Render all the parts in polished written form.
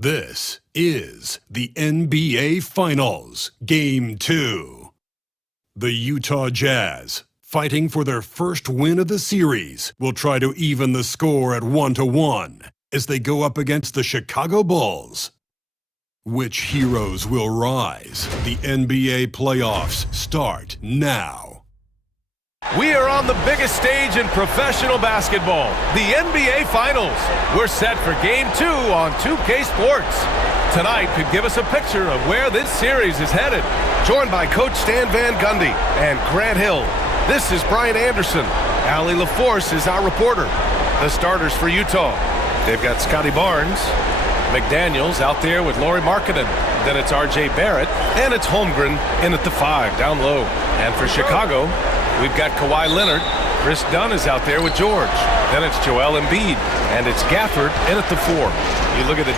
This is the NBA Finals, Game 2. The Utah Jazz, fighting for their first win of the series, will try to even the score at 1-1 as they go up against the Chicago Bulls. Which heroes will rise? The NBA playoffs start now. We are on the biggest stage in professional basketball, the NBA Finals. We're set for Game 2 on 2K Sports. Tonight could give us a picture of where this series is headed. Joined by Coach Stan Van Gundy and Grant Hill. This is Brian Anderson. Allie LaForce is our reporter. The starters for Utah. They've got Scotty Barnes, McDaniels out there with Lauri Markkanen. Then it's R.J. Barrett, and it's Holmgren in at the 5, down low. And for Chicago, we've got Kawhi Leonard. Chris Dunn is out there with George. Then it's Joel Embiid, and it's Gafford in at the 4. You look at the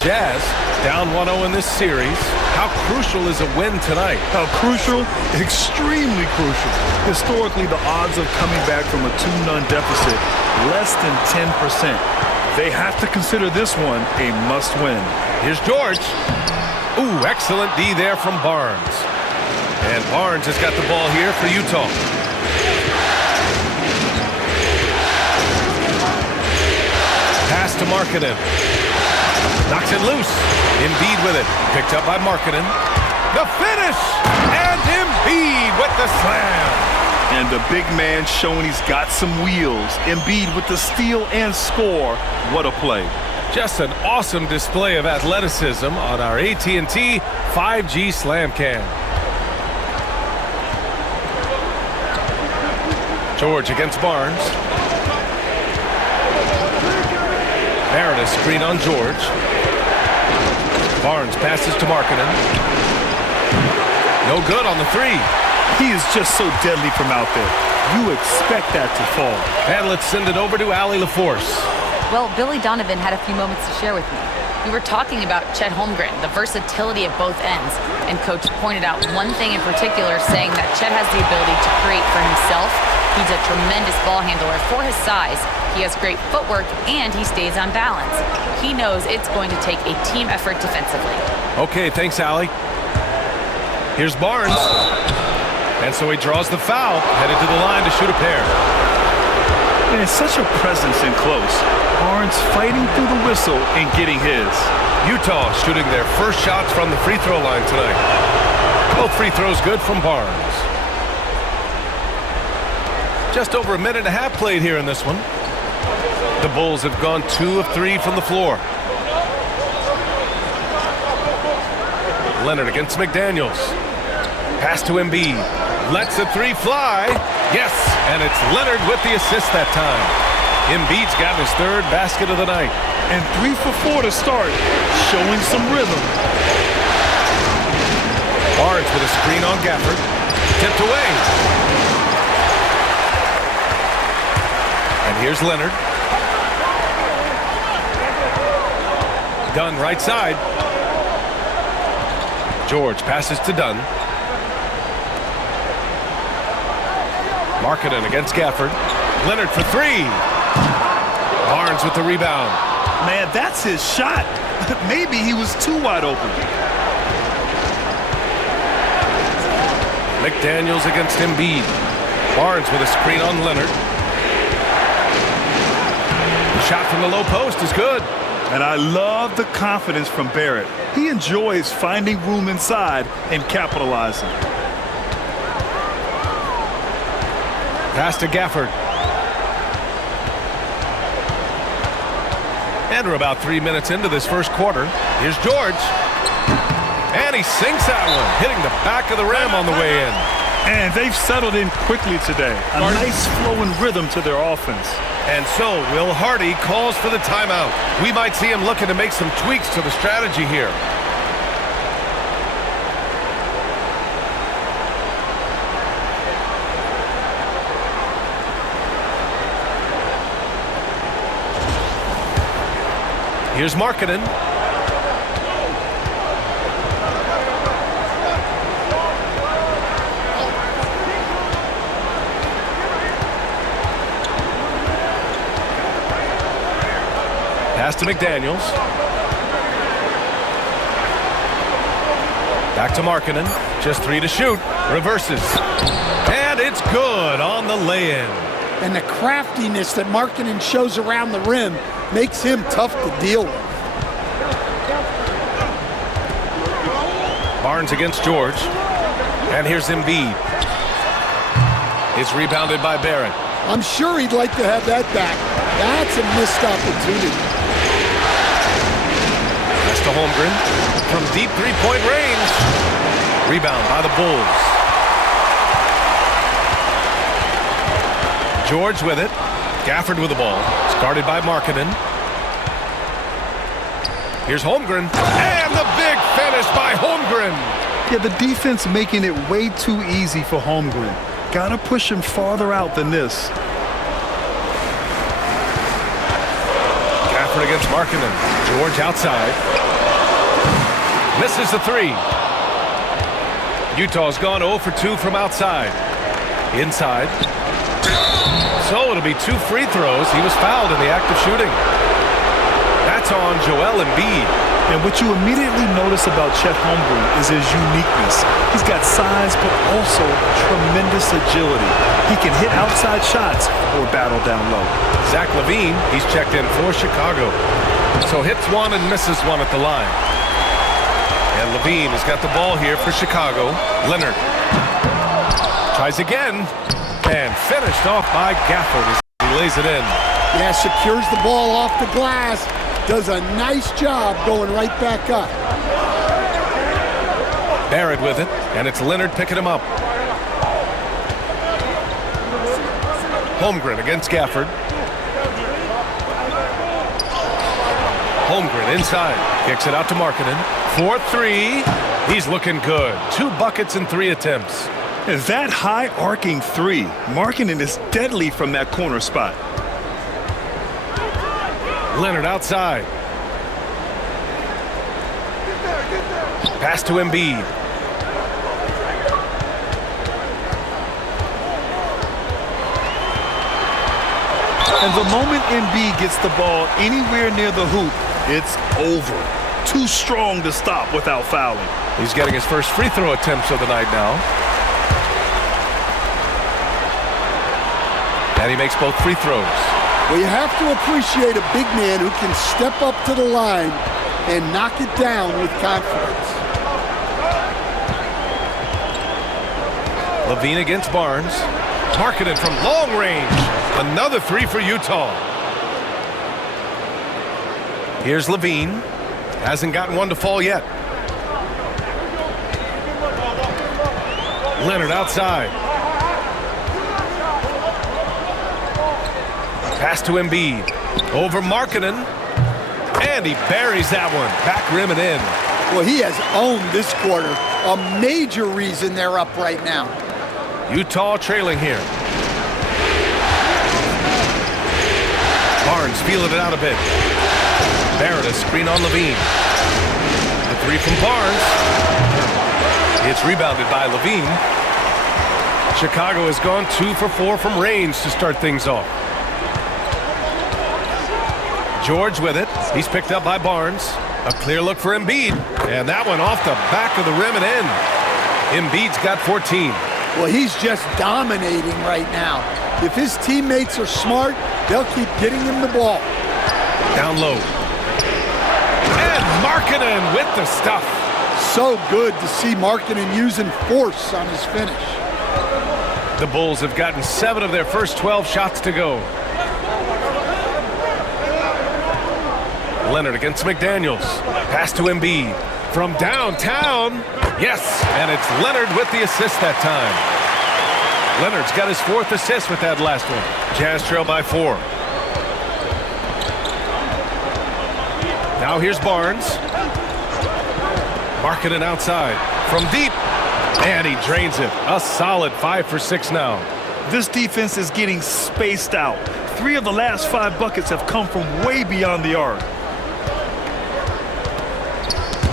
Jazz, down 1-0 in this series. How crucial is a win tonight? How crucial? Extremely crucial. Historically, the odds of coming back from a 2-0 deficit, less than 10%. They have to consider this one a must-win. Here's George. Ooh, excellent D there from Barnes. And Barnes has got the ball here for Utah. Pass to Markkanen. Knocks it loose. Embiid with it. Picked up by Markkanen. The finish! And Embiid with the slam. And the big man showing he's got some wheels. Embiid with the steal and score. What a play. Just an awesome display of athleticism on our AT&T 5G Slam Cam. George against Barnes. Meredith screen on George. Barnes passes to Markkanen. No good on the 3. He is just so deadly from out there. You expect that to fall. And let's send it over to Allie LaForce. Well, Billy Donovan had a few moments to share with me. We were talking about Chet Holmgren, the versatility of both ends, and Coach pointed out one thing in particular, saying that Chet has the ability to create for himself. He's a tremendous ball handler for his size. He has great footwork, and he stays on balance. He knows it's going to take a team effort defensively. Okay, thanks, Allie. Here's Barnes. And so he draws the foul, headed to the line to shoot a pair. And it's such a presence in close. Barnes fighting through the whistle and getting his. Utah shooting their first shots from the free throw line tonight. Both free throws good from Barnes. Just over a minute and a half played here in this one. The Bulls have gone 2 of 3 from the floor. Leonard against McDaniels. Pass to Embiid. Lets the 3 fly. Yes, and it's Leonard with the assist that time. Embiid's got his 3rd basket of the night. And 3 for 4 to start, showing some rhythm. Barnes with a screen on Gafford. Tipped away. And here's Leonard. Dunn right side. George passes to Dunn. Markkanen against Gafford. Leonard for 3. Barnes with the rebound. Man, that's his shot. Maybe he was too wide open. McDaniels against Embiid. Barnes with a screen on Leonard. The shot from the low post is good. And I love the confidence from Barrett. He enjoys finding room inside and capitalizing. Pass to Gafford. And we're about 3 minutes into this first quarter. Here's George. And he sinks that one, hitting the back of the rim on the way in. And they've settled in quickly today. A nice flow and rhythm to their offense. And so Will Hardy calls for the timeout. We might see him looking to make some tweaks to the strategy here. Here's Markkanen. Pass to McDaniels. Back to Markkanen. Just 3 to shoot. Reverses. And it's good on the lay-in. And the craftiness that Markkanen shows around the rim makes him tough to deal with. Barnes against George. And here's Embiid. It's rebounded by Barrett. I'm sure he'd like to have that back. That's a missed opportunity. That's to Holmgren. From deep three-point range. Rebound by the Bulls. George with it. Gafford with the ball. It's guarded by Markkanen. Here's Holmgren. And the big finish by Holmgren. Yeah, the defense making it way too easy for Holmgren. Gotta push him farther out than this. Gafford against Markkanen. George outside. Misses the 3. Utah's gone 0 for 2 from outside. Inside. So it'll be 2 free throws. He was fouled in the act of shooting. That's on Joel Embiid. And what you immediately notice about Chet Holmgren is his uniqueness. He's got size, but also tremendous agility. He can hit outside shots or battle down low. Zach LaVine, he's checked in for Chicago. So hits 1 and misses 1 at the line. And LaVine has got the ball here for Chicago. Leonard tries again and finished off by Gafford as he lays it in. Yeah, secures the ball off the glass. Does a nice job going right back up. Barrett with it, and it's Leonard picking him up. Holmgren against Gafford. Holmgren inside. Kicks it out to Markkanen. 4-3. He's looking good. 2 buckets in 3 attempts. And that high arcing 3, Markkanen is deadly from that corner spot. Leonard outside. Pass to Embiid. And the moment Embiid gets the ball anywhere near the hoop, it's over. Too strong to stop without fouling. He's getting his first free throw attempts of the night now. And he makes both free throws. Well, you have to appreciate a big man who can step up to the line and knock it down with confidence. LaVine against Barnes. Markkanen from long range. Another 3 for Utah. Here's LaVine. Hasn't gotten one to fall yet. Leonard outside. Pass to Embiid. Over Markkanen. And he buries that one. Back rim and in. Well, he has owned this quarter. A major reason they're up right now. Utah trailing here. Barnes feeling it out a bit. Barrett a screen on LaVine. The 3 from Barnes. It's rebounded by LaVine. Chicago has gone 2 for 4 from range to start things off. George with it. He's picked up by Barnes. A clear look for Embiid. And that one off the back of the rim and in. Embiid's got 14. Well, he's just dominating right now. If his teammates are smart, they'll keep getting him the ball. Down low. And Markkanen with the stuff. So good to see Markkanen using force on his finish. The Bulls have gotten 7 of their first 12 shots to go. Leonard against McDaniels. Pass to Embiid. From downtown. Yes, and it's Leonard with the assist that time. Leonard's got his 4th assist with that last one. Jazz trail by 4. Now here's Barnes. Markkanen outside. From deep. And he drains it. A solid 5 for 6 now. This defense is getting spaced out. 3 of the last 5 buckets have come from way beyond the arc.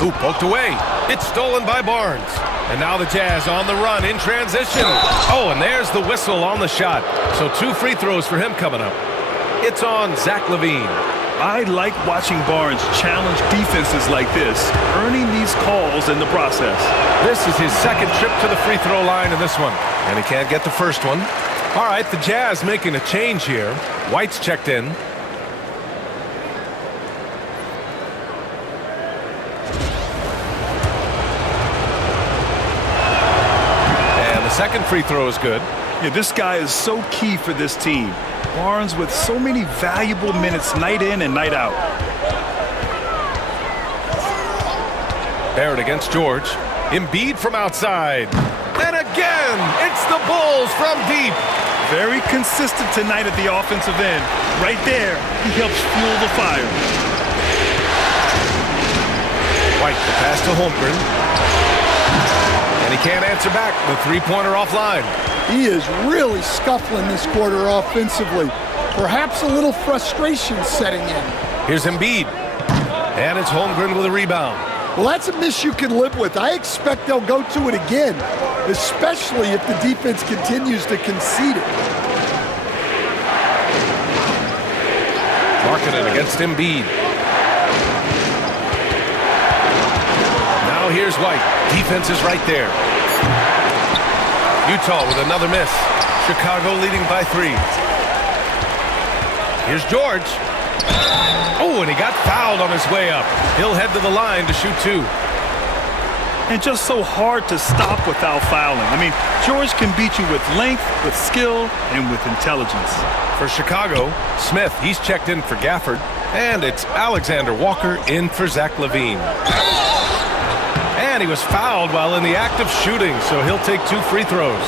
Ooh, poked away. It's stolen by Barnes. And now the Jazz on the run in transition. Oh, and there's the whistle on the shot. So 2 free throws for him coming up. It's on Zach LaVine. I like watching Barnes challenge defenses like this, earning these calls in the process. This is his second trip to the free throw line in this one, and he can't get the first one. All right, the Jazz making a change here. White's checked in. And the second free throw is good. Yeah, this guy is so key for this team. Barnes with so many valuable minutes night in and night out. Barrett against George. Embiid from outside. And again, it's the Bulls from deep. Very consistent tonight at the offensive end. Right there, he helps fuel the fire. White, the pass to Holmgren. And he can't answer back. The three-pointer offline. He is really scuffling this quarter offensively. Perhaps a little frustration setting in. Here's Embiid. And it's Holmgren with a rebound. Well, that's a miss you can live with. I expect they'll go to it again, especially if the defense continues to concede it. Markkanen against Embiid. Now here's White. Defense is right there. Utah with another miss. Chicago leading by 3. Here's George. Oh, and he got fouled on his way up. He'll head to the line to shoot 2. And just so hard to stop without fouling. I mean, George can beat you with length, with skill, and with intelligence. For Chicago, Smith, he's checked in for Gafford. And it's Alexander Walker in for Zach LaVine. And he was fouled while in the act of shooting, so he'll take 2 free throws.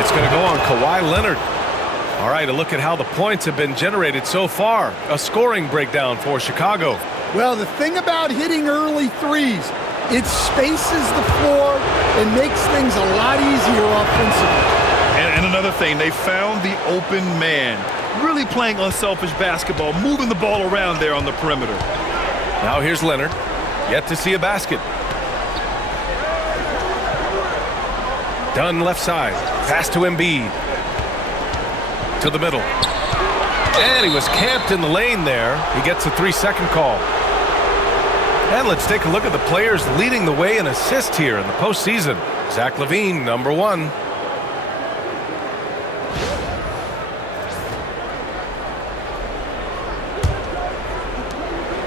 It's going to go on Kawhi Leonard. All right, a look at how the points have been generated so far. A scoring breakdown for Chicago. Well, the thing about hitting early threes, it spaces the floor and makes things a lot easier offensively. And another thing, they found the open man. Really playing unselfish basketball, moving the ball around there on the perimeter. Now here's Leonard. Yet to see a basket. Dunn left side. Pass to Embiid. To the middle. And he was camped in the lane there. He gets a 3-second call. And let's take a look at the players leading the way in assists here in the postseason. Zach LaVine, number 1.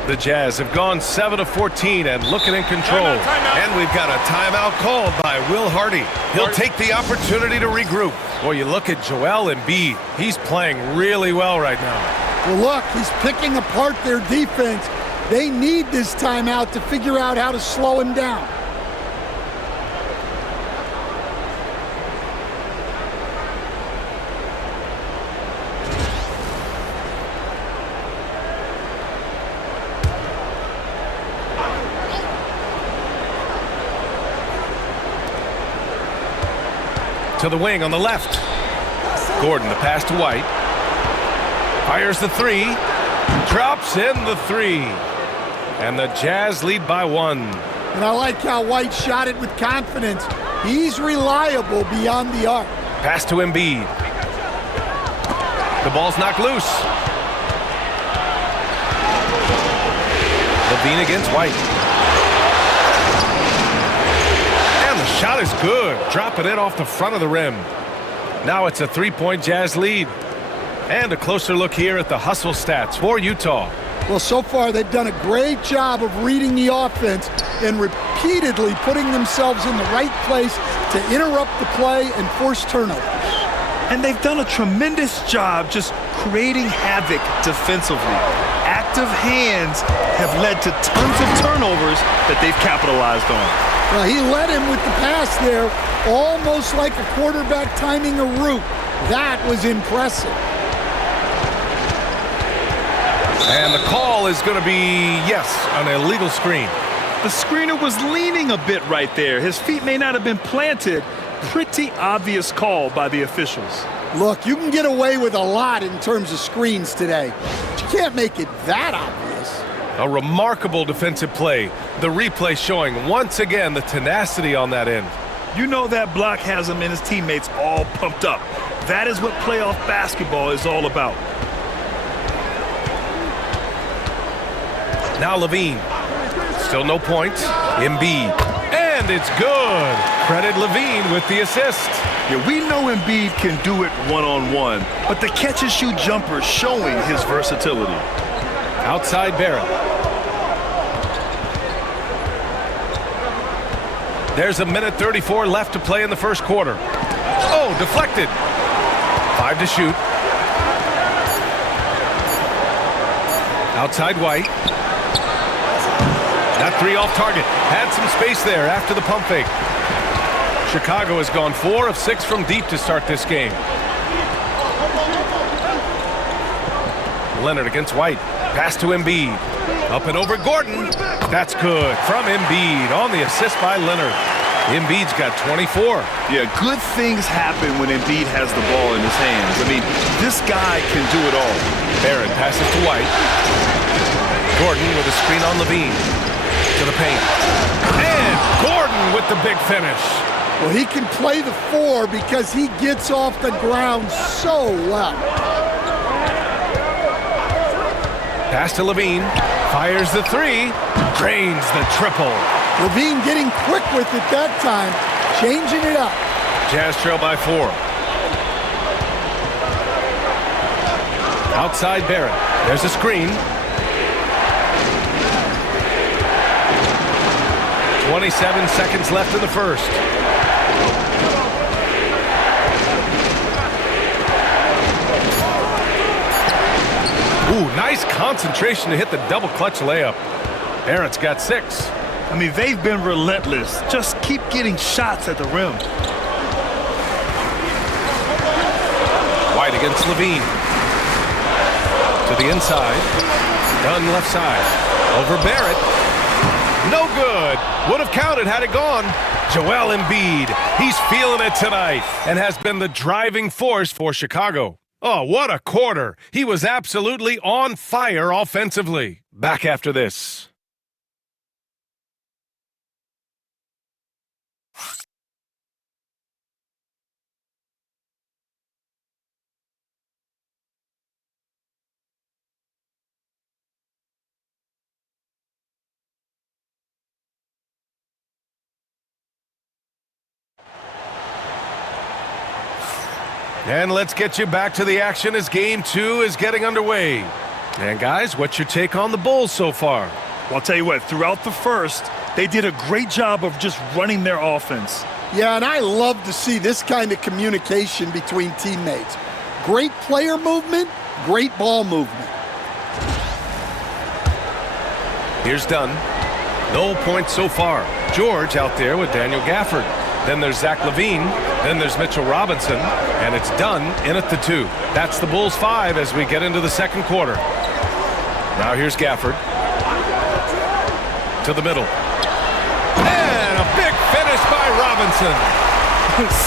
The Jazz have gone 7 of 14 and looking in control. And we've got a timeout called by Will Hardy. He'll take the opportunity to regroup. Well, you look at Joel Embiid. He's playing really well right now. Well, look, he's picking apart their defense. They need this timeout to figure out how to slow him down. To the wing on the left. Gordon, the pass to White. Fires the 3. Drops in the 3. And the Jazz lead by 1. And I like how White shot it with confidence. He's reliable beyond the arc. Pass to Embiid. The ball's knocked loose. LaVine against White. Shot is good. Dropping it off the front of the rim. Now it's a 3-point Jazz lead. And a closer look here at the hustle stats for Utah. Well, so far they've done a great job of reading the offense and repeatedly putting themselves in the right place to interrupt the play and force turnovers. And they've done a tremendous job just creating havoc defensively. Active hands have led to tons of turnovers that they've capitalized on. Well, he led him with the pass there, almost like a quarterback timing a route. That was impressive. And the call is going to be, yes, an illegal screen. The screener was leaning a bit right there. His feet may not have been planted. Pretty obvious call by the officials. Look, you can get away with a lot in terms of screens today. But you can't make it that obvious. A remarkable defensive play. The replay showing once again the tenacity on that end. You know that block has him and his teammates all pumped up. That is what playoff basketball is all about. Now Levine. Still no points. Embiid. And it's good. Credit Levine with the assist. Yeah, we know Embiid can do it one-on-one, but the catch-and-shoot jumper is showing his versatility. Outside Barrett. There's 1:34 left to play in the first quarter. Oh, deflected. 5 to shoot. Outside White. That three off target. Had some space there after the pump fake. Chicago has gone 4 of 6 from deep to start this game. Leonard against White. Pass to Embiid. Up and over Gordon. That's good from Embiid on the assist by Leonard. Embiid's got 24. Yeah, good things happen when Embiid has the ball in his hands. I mean, this guy can do it all. Barrett passes to White. Gordon with a screen on Levine. To the paint. And Gordon with the big finish. Well, he can play the 4 because he gets off the ground so well. Pass to Levine. Fires the 3. Drains the triple. Levine getting quick with it that time, changing it up. Jazz trail by 4. Outside Barrett. There's a screen. 27 seconds left in the first. Ooh, nice concentration to hit the double clutch layup. Barrett's got 6. I mean, they've been relentless. Just keep getting shots at the rim. White against Levine. To the inside. Dunn left side. Over Barrett. No good. Would have counted had it gone. Joel Embiid. He's feeling it tonight and has been the driving force for Chicago. Oh, what a quarter. He was absolutely on fire offensively. Back after this. And let's get you back to the action as Game 2 is getting underway. And guys, what's your take on the Bulls so far? Well, I'll tell you what, throughout the first, they did a great job of just running their offense. Yeah, and I love to see this kind of communication between teammates. Great player movement, great ball movement. Here's Dunn. No points so far. George out there with Daniel Gafford. Then there's Zach LaVine. Then there's Mitchell Robinson. And it's Dunn in at the 2. That's the Bulls 5 as we get into the second quarter. Now here's Gafford. To the middle. And a big finish by Robinson.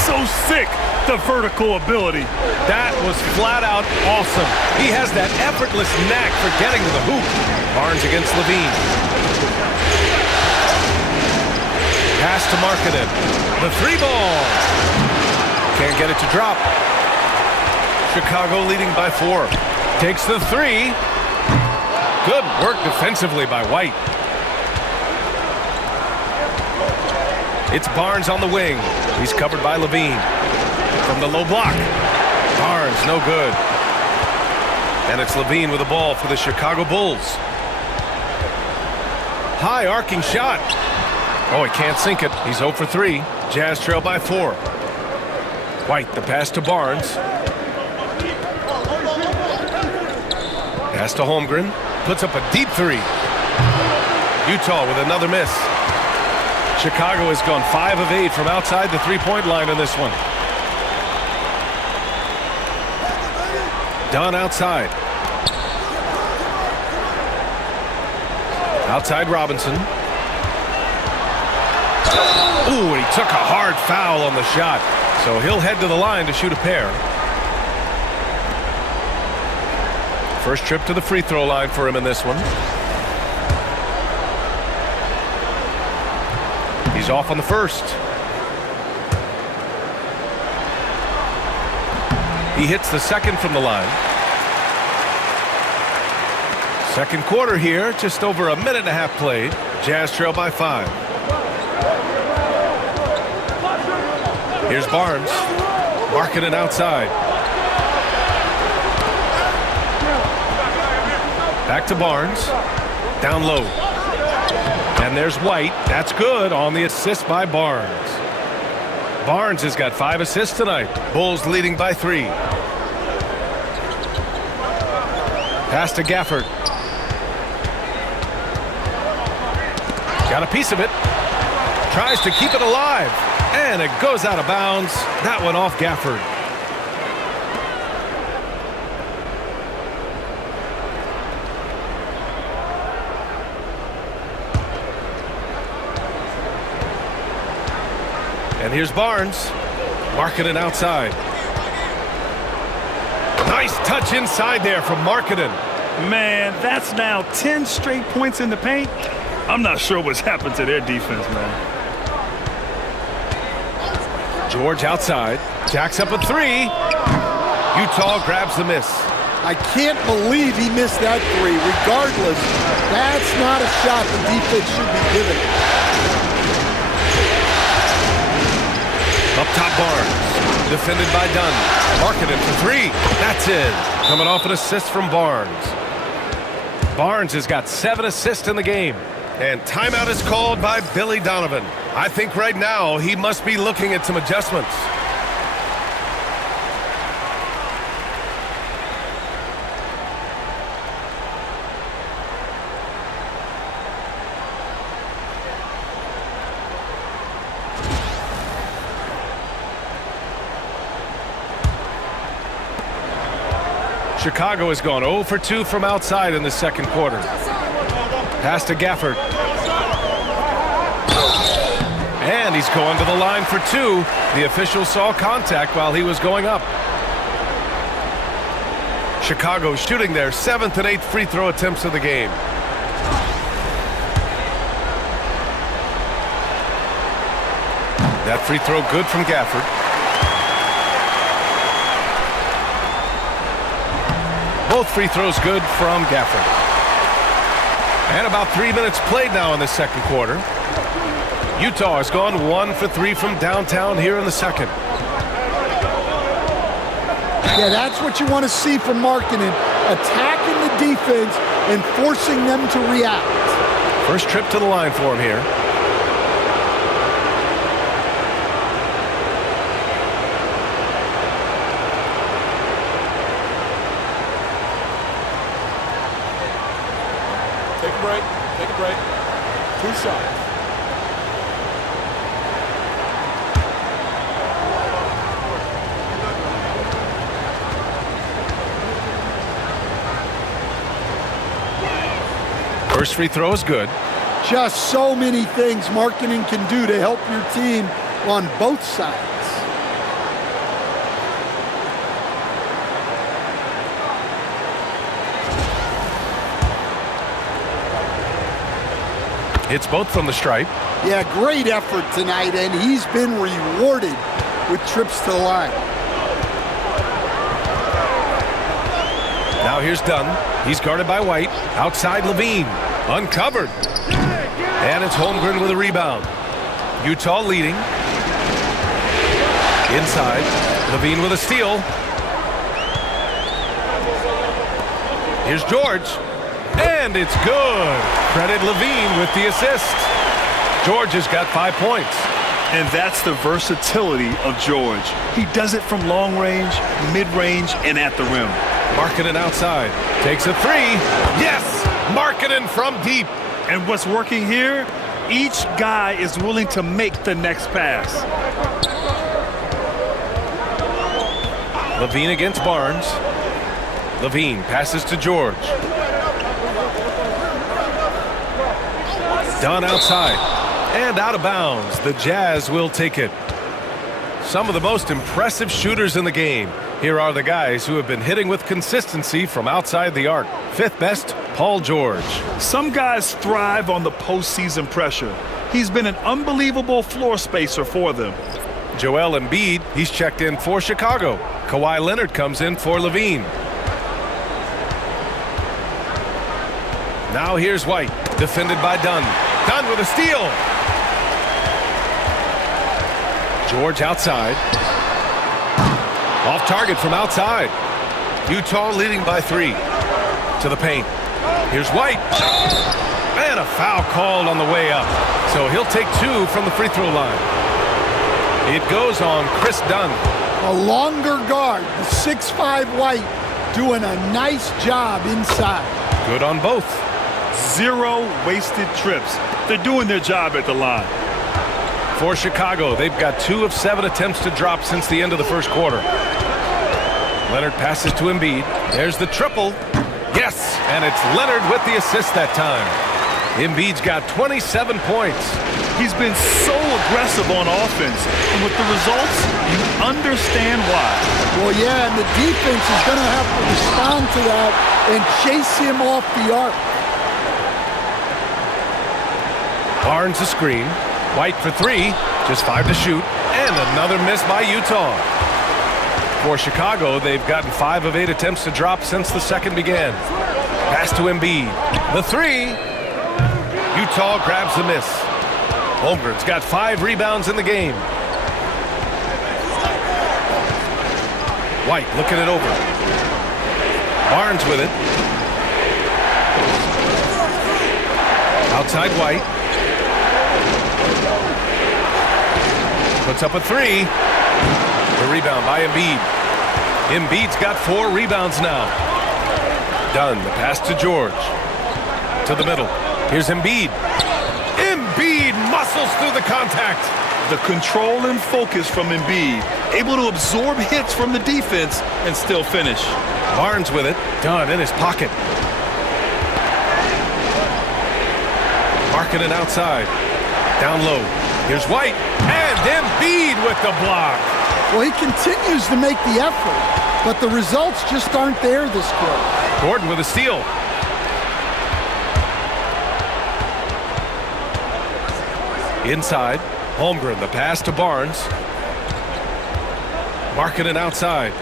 So sick, the vertical ability. That was flat out awesome. He has that effortless knack for getting to the hoop. Barnes against LaVine. Pass to Markkanen. The 3 ball. Can't get it to drop. Chicago leading by 4. Takes the 3. Good work defensively by White. It's Barnes on the wing. He's covered by LaVine. From the low block. Barnes, no good. And it's LaVine with the ball for the Chicago Bulls. High arcing shot. Oh, he can't sink it. He's 0 for 3. Jazz trail by 4. White, the pass to Barnes. Pass to Holmgren. Puts up a deep 3. Utah with another miss. Chicago has gone 5 of 8 from outside the three-point line in this one. Dunn outside. Outside Robinson. Ooh, and he took a hard foul on the shot. So he'll head to the line to shoot a pair. First trip to the free throw line for him in this one. He's off on the first. He hits the second from the line. Second quarter here, just over a minute and a half played. Jazz trail by 5. Here's Barnes, marking it outside. Back to Barnes, down low. And there's White. That's good on the assist by Barnes. Barnes has got 5 assists tonight. Bulls leading by 3. Pass to Gafford. Got a piece of it. Tries to keep it alive. And it goes out of bounds. That one off Gafford. And here's Barnes, marking it outside. Nice touch inside there from Markkanen. Man, that's now 10 straight points in the paint. I'm not sure what's happened to their defense, man. George outside, jacks up a 3. Utah grabs the miss. I can't believe he missed that 3. Regardless, that's not a shot the defense should be giving. Up top Barnes, defended by Dunn. Markkanen for 3. That's in. Coming off an assist from Barnes. Barnes has got 7 assists in the game. And timeout is called by Billy Donovan. I think right now he must be looking at some adjustments. Chicago has gone 0 for 2 from outside in the second quarter. Pass to Gafford. And he's going to the line for 2. The official saw contact while he was going up. Chicago shooting their 7th and 8th free throw attempts of the game. That free throw good from Gafford. Both free throws good from Gafford. And about 3 minutes played now in the second quarter. Utah has gone 1 for 3 from downtown here in the second. Yeah, that's what you want to see from Markkanen. Attacking the defense and forcing them to react. First trip to the line for him here. Take a break. Take a break. 2 shots. First free throw is good. Just so many things Markkanen can do to help your team on both sides. Hits both from the stripe. Yeah, great effort tonight, and he's been rewarded with trips to the line. Now here's Dunn. He's guarded by White. Outside Levine. Uncovered. And it's Holmgren with a rebound. Utah leading. Inside. Levine with a steal. Here's George. And it's good. Credit Levine with the assist. George has got 5 points. And that's the versatility of George. He does it from long range, mid-range, and at the rim. Markkanen outside. Takes a 3. Yes! Markkanen from deep. And what's working here? Each guy is willing to make the next pass. Levine against Barnes. Levine passes to George. Dunn outside. And out of bounds. The Jazz will take it. Some of the most impressive shooters in the game. Here are the guys who have been hitting with consistency from outside the arc. 5th best, Paul George. Some guys thrive on the postseason pressure. He's been an unbelievable floor spacer for them. Joel Embiid, he's checked in for Chicago. Kawhi Leonard comes in for Levine. Now here's White, defended by Dunn. Dunn with a steal. George outside. Off target from outside. Utah leading by 3. To the paint. Here's White. And a foul called on the way up. So he'll take 2 from the free throw line. It goes on Chris Dunn. A longer guard, the 6'5" White, doing a nice job inside. Good on both. 0 wasted trips. They're doing their job at the line. For Chicago, they've got 2 of 7 attempts to drop since the end of the first quarter. Leonard passes to Embiid. There's the triple. Yes, and it's Leonard with the assist that time. Embiid's got 27 points. He's been so aggressive on offense, and with the results, you understand why. Well, yeah, and the defense is going to have to respond to that and chase him off the arc. Barnes a screen. White for 3. Just 5 to shoot. And another miss by Utah. For Chicago, they've gotten 5 of 8 attempts to drop since the second began. Pass to Embiid. The 3. Utah grabs the miss. Holmgren's got 5 rebounds in the game. White looking it over. Barnes with it. Outside White. Puts up a 3. The rebound by Embiid. Embiid's got 4 rebounds now. Dunn, the pass to George. To the middle. Here's Embiid. Embiid muscles through the contact. The control and focus from Embiid, able to absorb hits from the defense and still finish. Barnes with it. Dunn in his pocket. Markkanen outside. Down low. Here's White. And Embiid with the block. Well, he continues to make the effort, but the results just aren't there this quarter. Gordon with a steal. Inside. Holmgren, the pass to Barnes. Markkanen outside.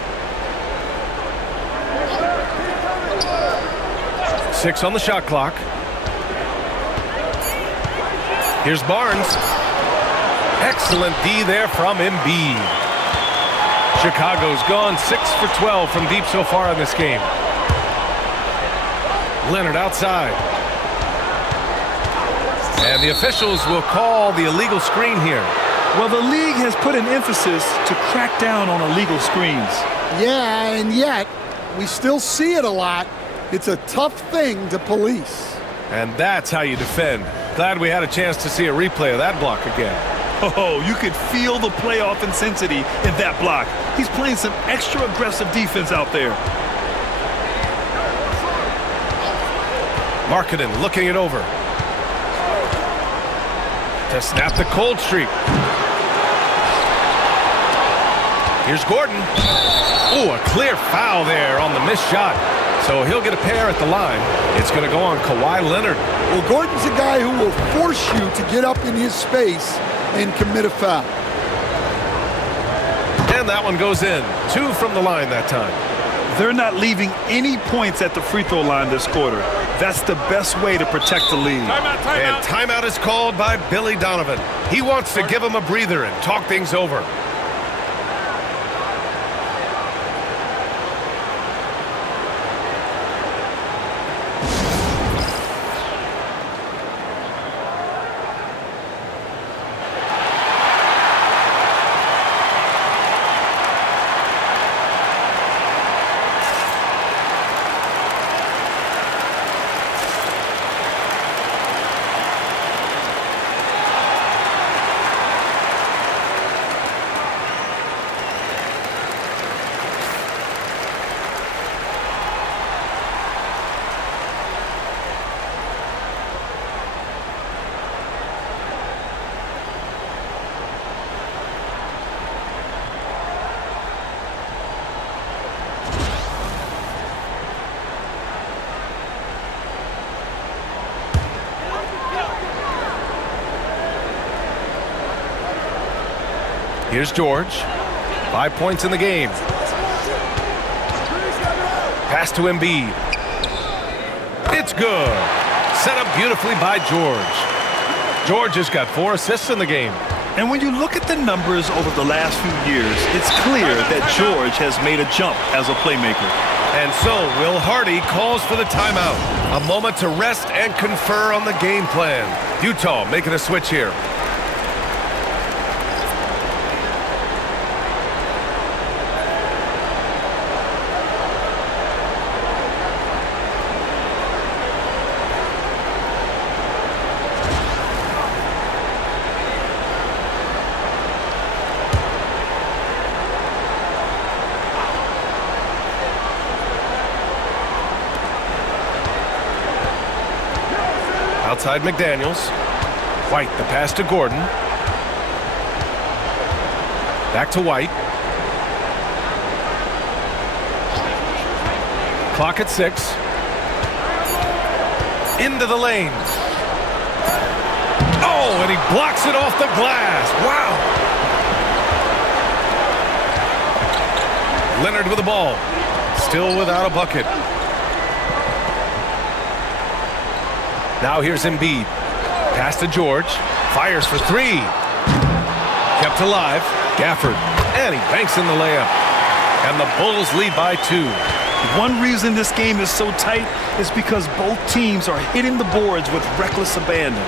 6 on the shot clock. Here's Barnes. Excellent D there from Embiid. Chicago's gone 6 for 12 from deep so far in this game. Leonard outside. And the officials will call the illegal screen here. Well, the league has put an emphasis to crack down on illegal screens. Yeah, and yet we still see it a lot. It's a tough thing to police. And that's how you defend. Glad we had a chance to see a replay of that block again. Oh, you could feel the playoff intensity in that block. He's playing some extra aggressive defense out there. Markkanen looking it over. To snap the cold streak. Here's Gordon. Ooh, a clear foul there on the missed shot. So he'll get a pair at the line. It's going to go on Kawhi Leonard. Well, Gordon's a guy who will force you to get up in his space and commit a foul. And that one goes in. 2 from the line that time. They're not leaving any points at the free throw line this quarter. That's the best way to protect the lead. And timeout is called by Billy Donovan. He wants to give him a breather and talk things over. Here's George. 5 points in the game. Pass to Embiid. It's good. Set up beautifully by George. George has got 4 assists in the game. And when you look at the numbers over the last few years, it's clear that George has made a jump as a playmaker. And so Will Hardy calls for the timeout. A moment to rest and confer on the game plan. Utah making a switch here. Outside McDaniels. White, the pass to Gordon. Back to White. Clock at 6. Into the lane. Oh, and he blocks it off the glass. Wow. Leonard with the ball. Still without a bucket. Now here's Embiid. Pass to George. Fires for 3. Kept alive. Gafford. And he banks in the layup. And the Bulls lead by 2. One reason this game is so tight is because both teams are hitting the boards with reckless abandon.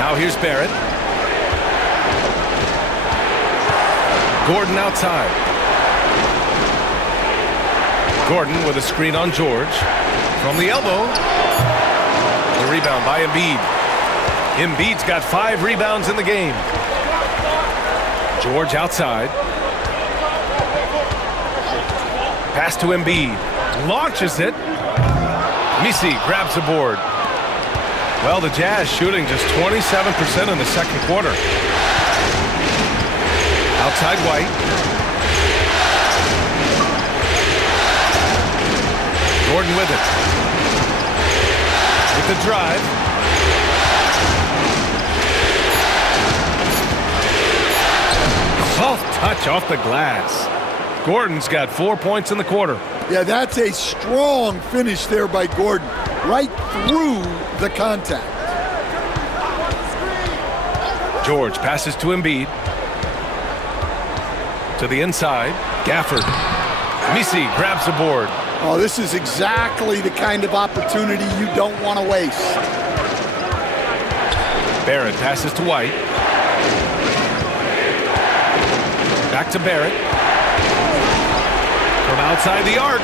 Now here's Barrett. Gordon outside. Gordon with a screen on George. From the elbow. The rebound by Embiid. Embiid's got 5 rebounds in the game. George outside. Pass to Embiid. Launches it. Misi grabs the board. Well, the Jazz shooting just 27% in the second quarter. Outside White. Gordon with it. With the drive. Soft touch off the glass. Gordon's got 4 points in the quarter. Yeah, that's a strong finish there by Gordon. Right through the contact. George passes to Embiid. To the inside. Gafford. Misi grabs the board. Oh, this is exactly the kind of opportunity you don't want to waste. Barrett passes to White. Back to Barrett. From outside the arc.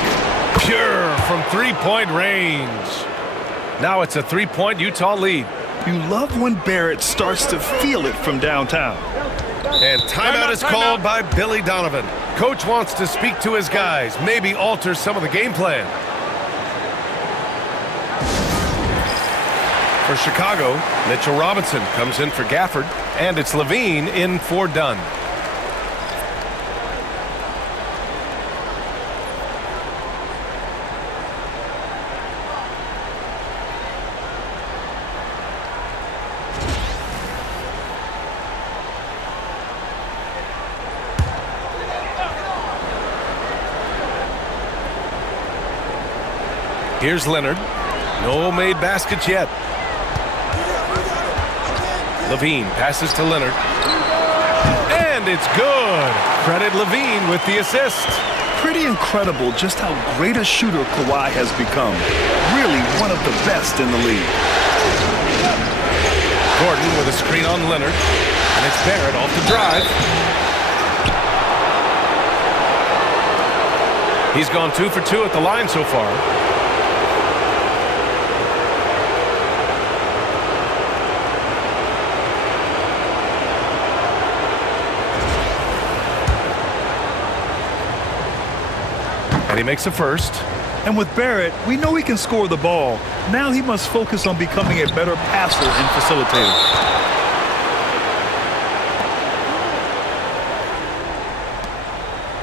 Pure from three-point range. Now it's a 3-point Utah lead. You love when Barrett starts to feel it from downtown. And timeout is called by Billy Donovan. Coach wants to speak to his guys, maybe alter some of the game plan. For Chicago, Mitchell Robinson comes in for Gafford, and it's Levine in for Dunn. Here's Leonard. No made baskets yet. Levine passes to Leonard. And it's good. Credit Levine with the assist. Pretty incredible just how great a shooter Kawhi has become. Really one of the best in the league. Gordon with a screen on Leonard. And it's Barrett off the drive. He's gone 2 for 2 at the line so far. And he makes the first. And with Barrett, we know he can score the ball. Now he must focus on becoming a better passer and facilitator.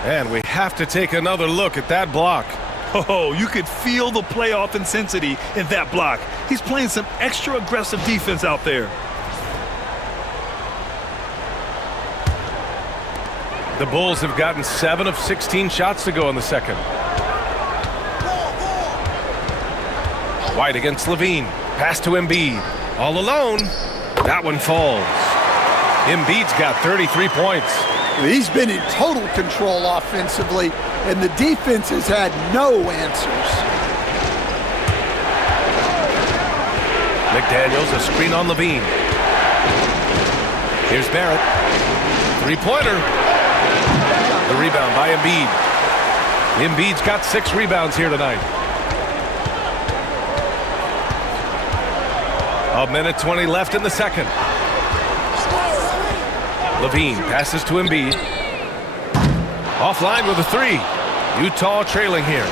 And we have to take another look at that block. Oh, you could feel the playoff intensity in that block. He's playing some extra aggressive defense out there. The Bulls have gotten 7 of 16 shots to go in the second. White against Levine. Pass to Embiid. All alone. That one falls. Embiid's got 33 points. He's been in total control offensively, and the defense has had no answers. McDaniels, a screen on Levine. Here's Barrett. Three-pointer. The rebound by Embiid. Embiid's got 6 rebounds here tonight. A minute 20 left in the second. Levine passes to Embiid. Offline with a 3. Utah trailing here.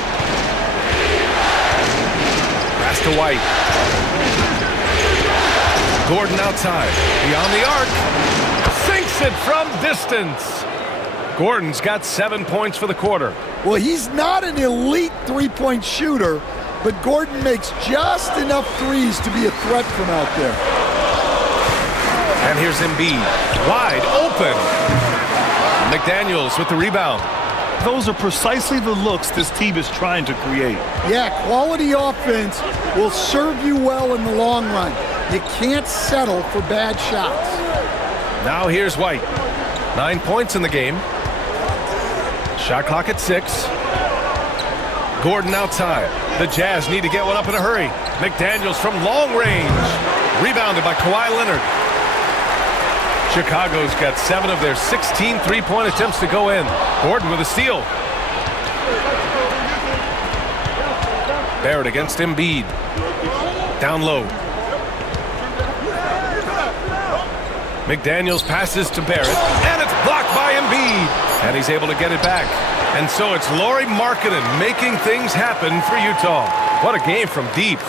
Pass to White. Gordon outside. Beyond the arc. Sinks it from distance. Gordon's got 7 points for the quarter. Well, he's not an elite three-point shooter, but Gordon makes just enough threes to be a threat from out there. And here's Embiid, wide open. McDaniels with the rebound. Those are precisely the looks this team is trying to create. Yeah, quality offense will serve you well in the long run. You can't settle for bad shots. Now here's White. 9 points in the game. Shot clock at 6. Gordon outside. The Jazz need to get one up in a hurry. McDaniels from long range. Rebounded by Kawhi Leonard. Chicago's got 7 of their 16 three-point attempts to go in. Gordon with a steal. Barrett against Embiid. Down low. McDaniels passes to Barrett, and it's blocked by Embiid. And he's able to get it back. And so it's Lauri Markkanen making things happen for Utah. What a game from deep,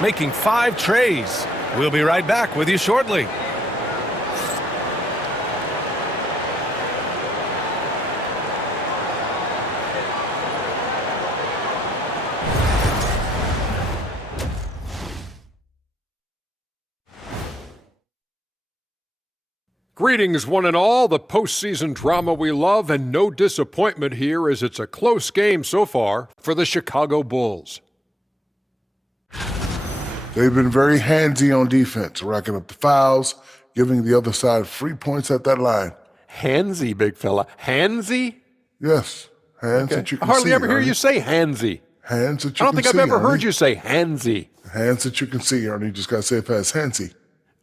making 5 trays. We'll be right back with you shortly. Greetings, one and all, the postseason drama we love, and no disappointment here as it's a close game so far for the Chicago Bulls. They've been very handsy on defense, racking up the fouls, giving the other side free points at that line. Handsy, big fella. Handsy? Yes, hands Okay. that you can I hardly see. ever hear Ernie. you say handsy. Hands that you can see. I don't think I've ever Ernie. heard you say handsy. Hands that you can see, Ernie. You just got to say it fast. Handsy.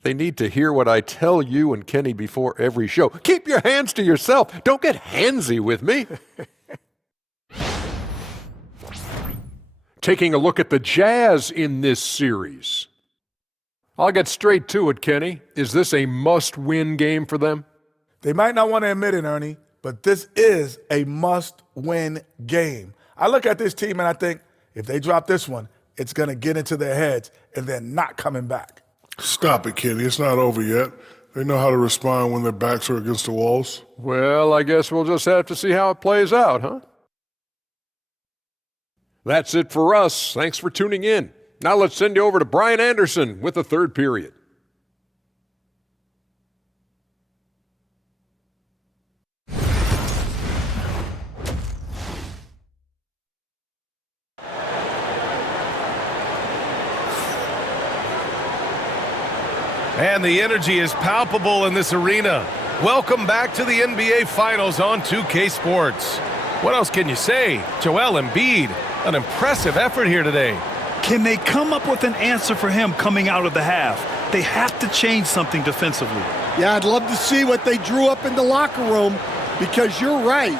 They need to hear what I tell you and Kenny before every show. Keep your hands to yourself. Don't get handsy with me. Taking a look at the Jazz in this series. I'll get straight to it, Kenny. Is this a must-win game for them? They might not want to admit it, Ernie, but this is a must-win game. I look at this team and I think if they drop this one, it's going to get into their heads and they're not coming back. Stop it, Kenny. It's not over yet. They know how to respond when their backs are against the walls. Well, I guess we'll just have to see how it plays out, huh? That's it for us. Thanks for tuning in. Now let's send you over to Brian Anderson with the third period. And the energy is palpable in this arena. Welcome back to the NBA Finals on 2K Sports. What else can you say? Joel Embiid, an impressive effort here today. Can they come up with an answer for him coming out of the half? They have to change something defensively. Yeah, I'd love to see what they drew up in the locker room because you're right.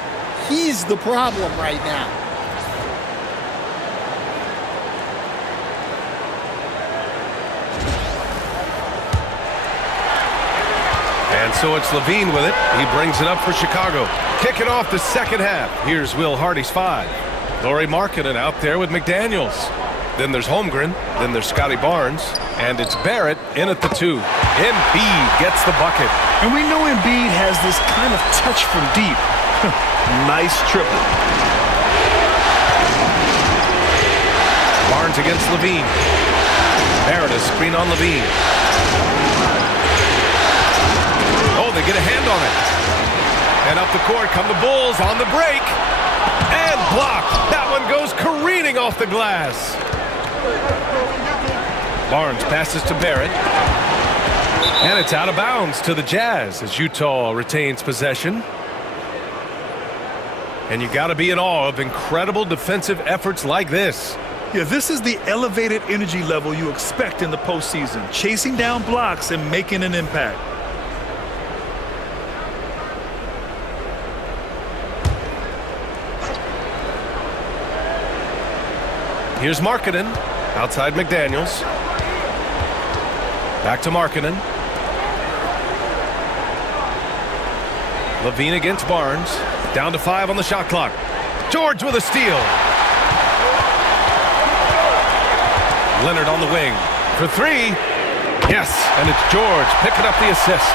He's the problem right now. And so it's Levine with it. He brings it up for Chicago. Kicking off the second half. Here's Will Hardy's 5. Lauri Markkanen out there with McDaniels. Then there's Holmgren. Then there's Scotty Barnes. And it's Barrett in at the 2. Embiid gets the bucket. And we know Embiid has this kind of touch from deep. Nice triple. Barnes against Levine. Barrett, a screen on Levine. Oh, they get a hand on it. And up the court come the Bulls on the break. And blocked. That one goes careening off the glass. Barnes passes to Barrett. And it's out of bounds to the Jazz as Utah retains possession. And you got to be in awe of incredible defensive efforts like this. Yeah, this is the elevated energy level you expect in the postseason, chasing down blocks and making an impact. Here's Markkanen, outside McDaniels. Back to Markkanen. Levine against Barnes. Down to 5 on the shot clock. George with a steal. Leonard on the wing for 3. Yes, and it's George picking up the assist.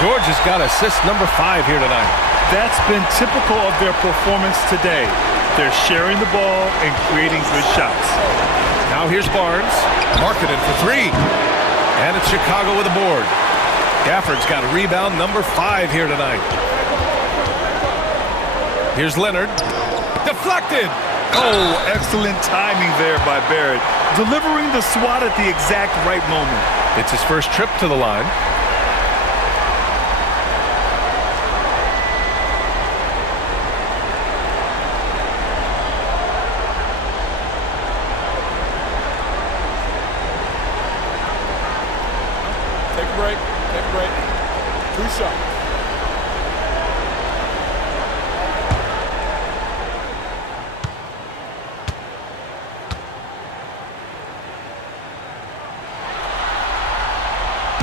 George has got assist number 5 here tonight. That's been typical of their performance today. They're sharing the ball and creating good shots. Now here's Barnes. Markkanen for 3. And it's Chicago with a board. Gafford's got a rebound number 5 here tonight. Here's Leonard. Deflected. Oh, excellent timing there by Barrett. Delivering the swat at the exact right moment. It's his first trip to the line. Take a break. Take a break. 2 shots.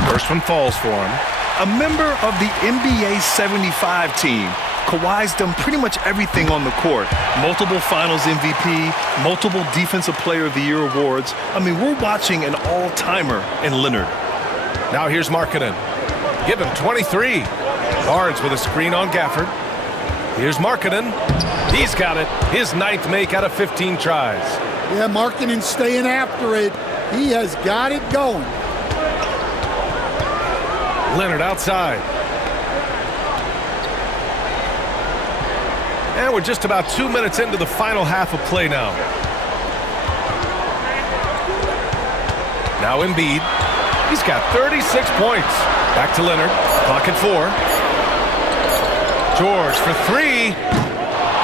First one falls for him. A member of the NBA 75 team, Kawhi's done pretty much everything on the court. Multiple Finals MVP, multiple Defensive Player of the Year awards. I mean, we're watching an all-timer in Leonard. Now here's Markkanen. Give him 23. Barnes with a screen on Gafford. Here's Markkanen. He's got it. His 9th make out of 15 tries. Yeah, Markkanen staying after it. He has got it going. Leonard outside. And we're just about 2 minutes into the final half of play now. Now Embiid. He's got 36 points. Back to Leonard. Clock at 4. George for 3.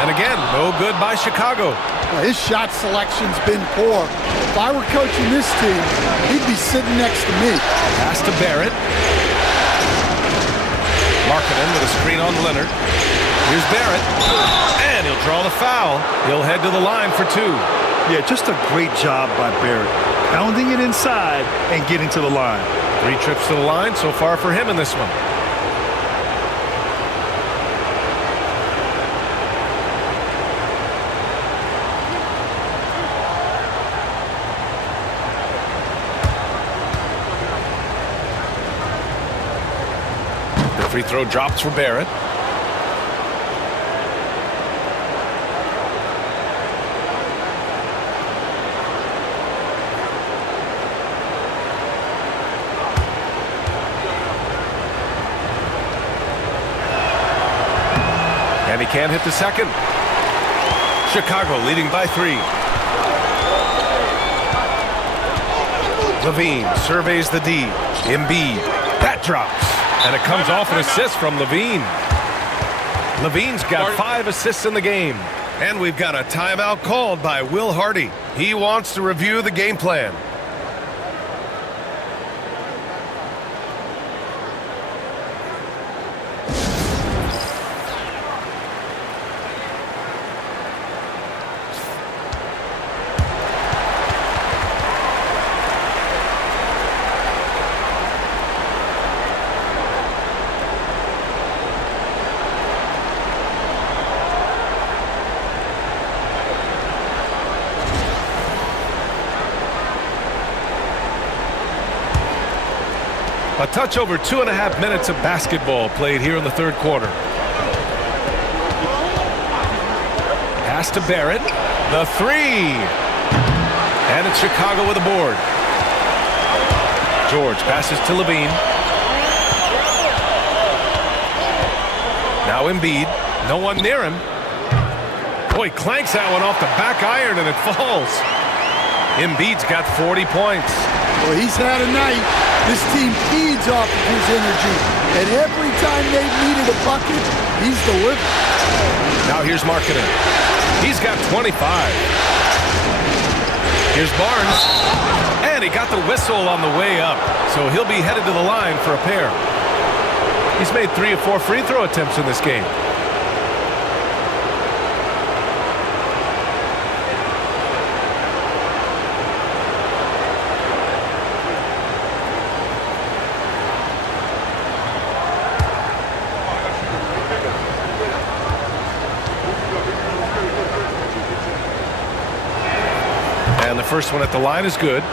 And again, no good by Chicago. Well, his shot selection's been poor. If I were coaching this team, he'd be sitting next to me. Pass to Barrett. Markkanen with a screen on Leonard. Here's Barrett. And he'll draw the foul. He'll head to the line for 2. Yeah, just a great job by Barrett. Pounding it inside and getting to the line. 3 trips to the line so far for him in this one. The free throw drops for Barrett. And he can't hit the second. Chicago leading by 3. Levine surveys the D. Embiid. That drops. And it comes off an assist from Levine. Levine's got 5 assists in the game. And we've got a timeout called by Will Hardy. He wants to review the game plan. A touch over 2.5 minutes of basketball played here in the third quarter. Pass to Barrett. The 3. And it's Chicago with a board. George passes to Levine. Now Embiid. No one near him. Boy, clanks that one off the back iron and it falls. Embiid's got 40 points. Well, he's had a night. This team feeds off of his energy. And every time they've needed a bucket, he's delivered. Now here's Markkanen. He's got 25. Here's Barnes. And he got the whistle on the way up. So he'll be headed to the line for a pair. He's made 3 of 4 free throw attempts in this game. And the first one at the line is good.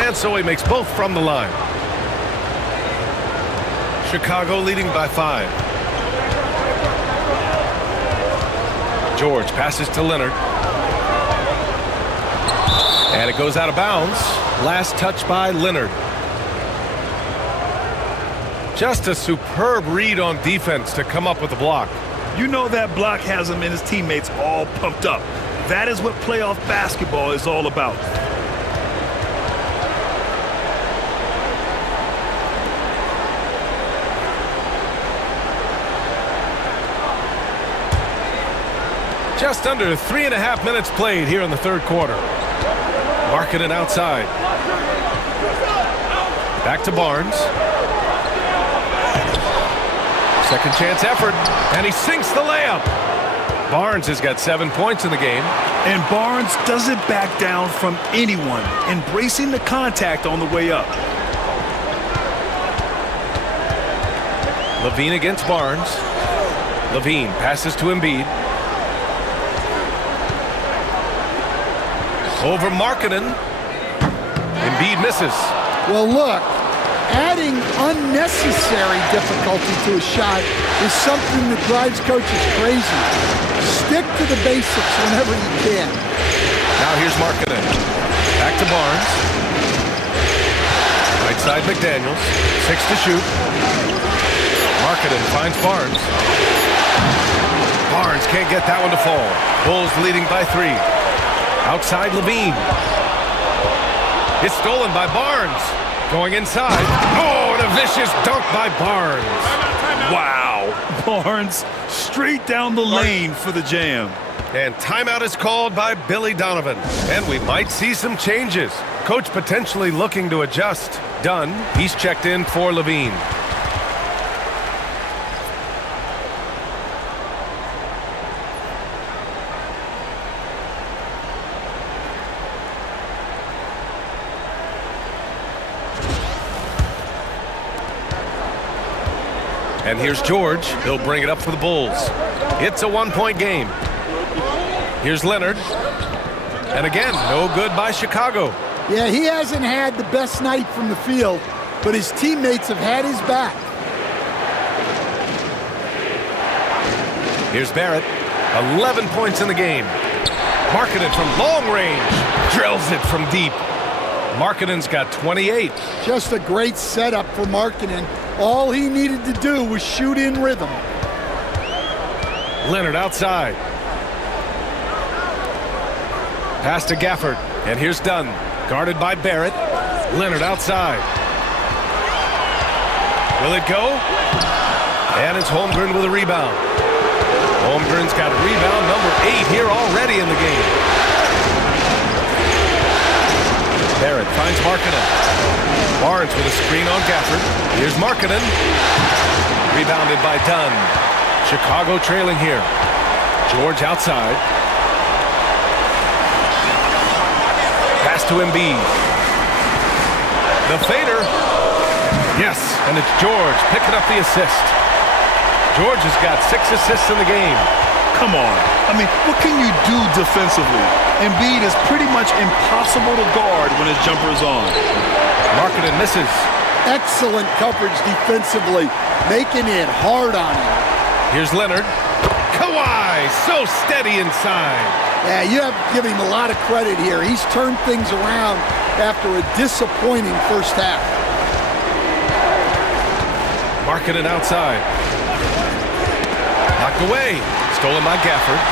And so he makes both from the line. Chicago leading by 5. George passes to Leonard. And it goes out of bounds. Last touch by Leonard. Just a superb read on defense to come up with the block. You know that block has him and his teammates all pumped up. That is what playoff basketball is all about. Just under 3.5 minutes played here in the third quarter. Markkanen outside. Back to Barnes. Second chance effort, and he sinks the layup. Barnes has got 7 points in the game. And Barnes doesn't back down from anyone, embracing the contact on the way up. LaVine against Barnes. LaVine passes to Embiid. Over Markkanen. Embiid misses. Well, look, adding unnecessary difficulty to a shot is something that drives coaches crazy. Stick to the basics whenever you can. Now here's Markkanen. Back to Barnes. Right side McDaniels. 6 to shoot. Markkanen finds Barnes. Barnes can't get that one to fall. Bulls leading by 3. Outside LaVine. It's stolen by Barnes. Going inside. Oh, and a vicious dunk by Barnes. Wow. Barnes straight down the lane for the jam. And timeout is called by Billy Donovan. And we might see some changes. Coach potentially looking to adjust. Dunn, he's checked in for LaVine. And here's George. He'll bring it up for the Bulls. It's a 1-point game. Here's Leonard. And again, no good by Chicago. Yeah, he hasn't had the best night from the field, but his teammates have had his back. Here's Barrett. 11 points in the game. Markkanen from long range. Drills it from deep. Markkanen's got 28. Just a great setup for Markkanen. All he needed to do was shoot in rhythm. Leonard outside. Pass to Gafford. And here's Dunn. Guarded by Barrett. Leonard outside. Will it go? And it's Holmgren with a rebound. Holmgren's got rebound number 8 here already in the game. Barrett finds Markkanen. Barnes with a screen on Gafford. Here's Markkanen. Rebounded by Dunn. Chicago trailing here. George outside. Pass to Embiid. The fader. Yes, and it's George picking up the assist. George has got 6 assists in the game. Come on. I mean, what can you do defensively? Embiid is pretty much impossible to guard when his jumper is on. Markkanen misses. Excellent coverage defensively, making it hard on him. Here's Leonard. Kawhi, so steady inside. Yeah, you have to give him a lot of credit here. He's turned things around after a disappointing first half. Markkanen outside. Knocked away. Stolen by Gafford.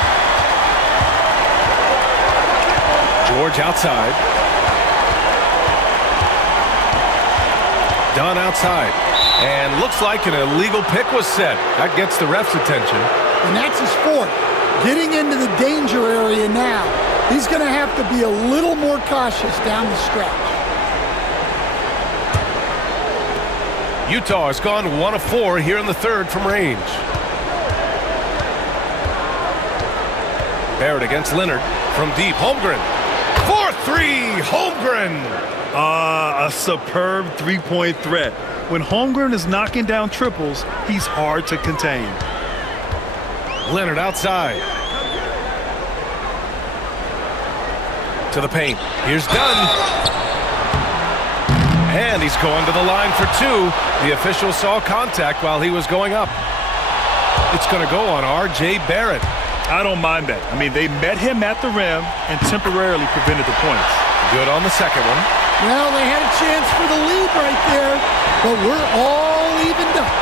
George outside. Dunn outside. And looks like an illegal pick was set. That gets the ref's attention. And that's his fourth. Getting into the danger area now. He's going to have to be a little more cautious down the stretch. Utah has gone 1 of 4 here in the third from range. Barrett against Leonard from deep. Holmgren. 4-3. Holmgren. A superb three-point threat. When Holmgren is knocking down triples, he's hard to contain. Leonard outside. To the paint. Here's Dunn. And he's going to the line for 2. The official saw contact while he was going up. It's going to go on R.J. Barrett. I don't mind that. I mean, they met him at the rim and temporarily prevented the points. Good on the second one. Well, they had a chance for the lead right there, but we're all evened up.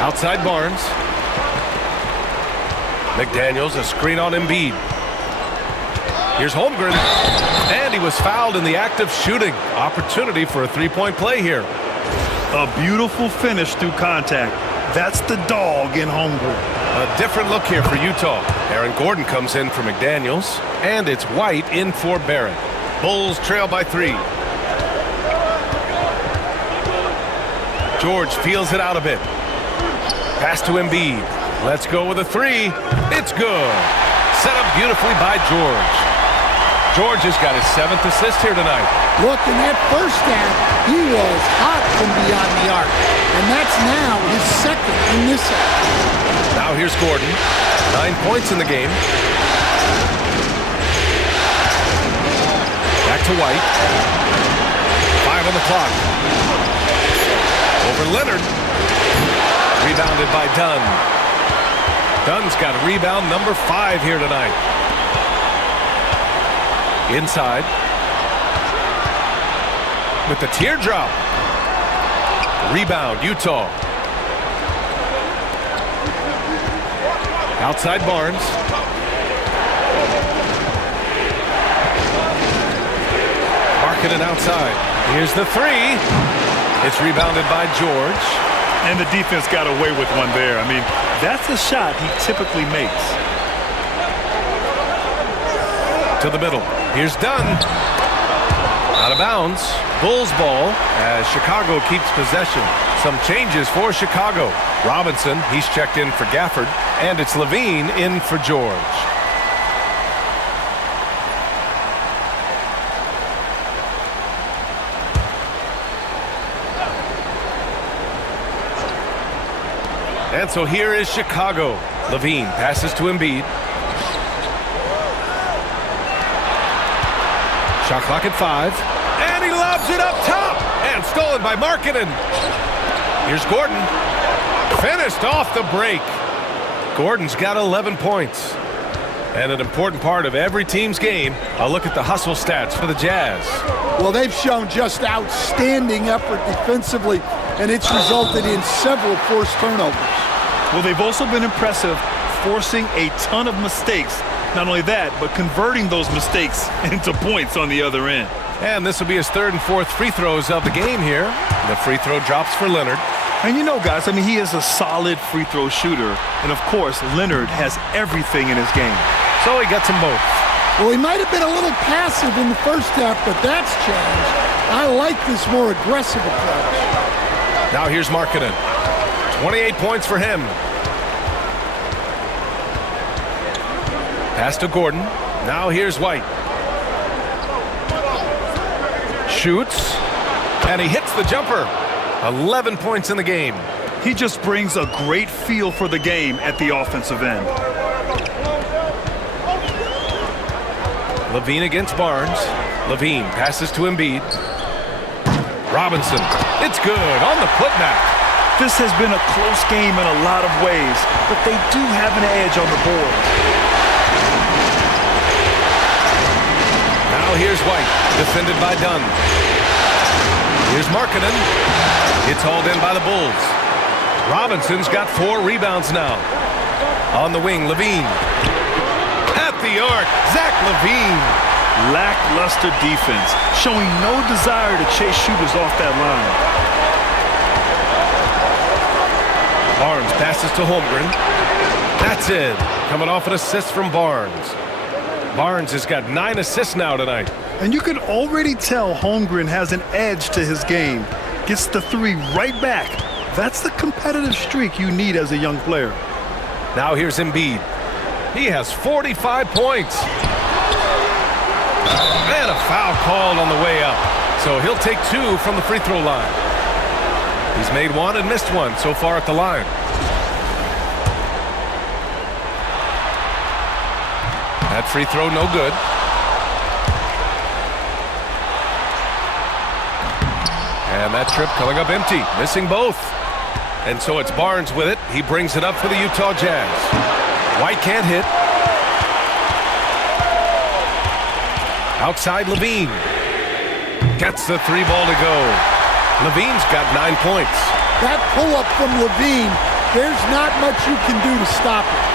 Outside Barnes. McDaniels, a screen on Embiid. Here's Holmgren. And he was fouled in the act of shooting. Opportunity for a three-point play here. A beautiful finish through contact. That's the dog in Holmgren. A different look here for Utah. Aaron Gordon comes in for McDaniels. And it's White in for Barrett. Bulls trail by 3. George feels it out a bit. Pass to Embiid. Let's go with a 3. It's good. Set up beautifully by George. George has got his 7th assist here tonight. Look, in that first half, he was hot from beyond the arc. And that's now his 2nd in this half. Now here's Gordon. 9 points in the game. Back to White. 5 on the clock. Over Leonard. Rebounded by Dunn. Dunn's got rebound number 5 here tonight. Inside. With the teardrop. Rebound, Utah. Outside Barnes. Markkanen outside. Here's the 3. It's rebounded by George. And the defense got away with one there. I mean, that's a shot he typically makes. To the middle. Here's Dunn. Out of bounds. Bulls ball as Chicago keeps possession. Some changes for Chicago. Robinson, he's checked in for Gafford. And it's Levine in for George. And so here is Chicago. Levine passes to Embiid. Shot clock at 5. And he lobs it up top. And stolen by Markkanen. Here's Gordon. Finished off the break. Gordon's got 11 points. And an important part of every team's game, a look at the hustle stats for the Jazz. Well, they've shown just outstanding effort defensively, and it's resulted in several forced turnovers. Well, they've also been impressive, forcing a ton of mistakes. Not only that, but converting those mistakes into points on the other end. And this will be his 3rd and 4th free throws of the game here. The free throw drops for Leonard. And you know, guys, I mean, he is a solid free throw shooter. And, of course, Leonard has everything in his game. So he gets them both. Well, he might have been a little passive in the first half, but that's changed. I like this more aggressive approach. Now here's Markkanen. 28 points for him. Pass to Gordon. Now here's White. Shoots. And he hits the jumper. 11 points in the game. He just brings a great feel for the game at the offensive end. Levine against Barnes. Levine passes to Embiid. Robinson. It's good on the putback. This has been a close game in a lot of ways, but they do have an edge on the board. Now here's White, defended by Dunn. Here's Markkanen. It's hauled in by the Bulls. Robinson's got 4 rebounds now. On the wing, Levine. At the arc, Zach Levine. Lackluster defense, showing no desire to chase shooters off that line. Barnes passes to Holmgren. That's it. Coming off an assist from Barnes. Barnes has got 9 assists now tonight. And you can already tell Holmgren has an edge to his game. Gets the 3 right back. That's the competitive streak you need as a young player. Now here's Embiid. He has 45 points. And a foul called on the way up. So he'll take 2 from the free throw line. He's made 1 and missed 1 so far at the line. That free throw no good. And that trip coming up empty, missing both. And so it's Barnes with it. He brings it up for the Utah Jazz. White can't hit. Outside Levine. Gets the 3 ball to go. Levine's got 9 points. That pull-up from Levine, there's not much you can do to stop it.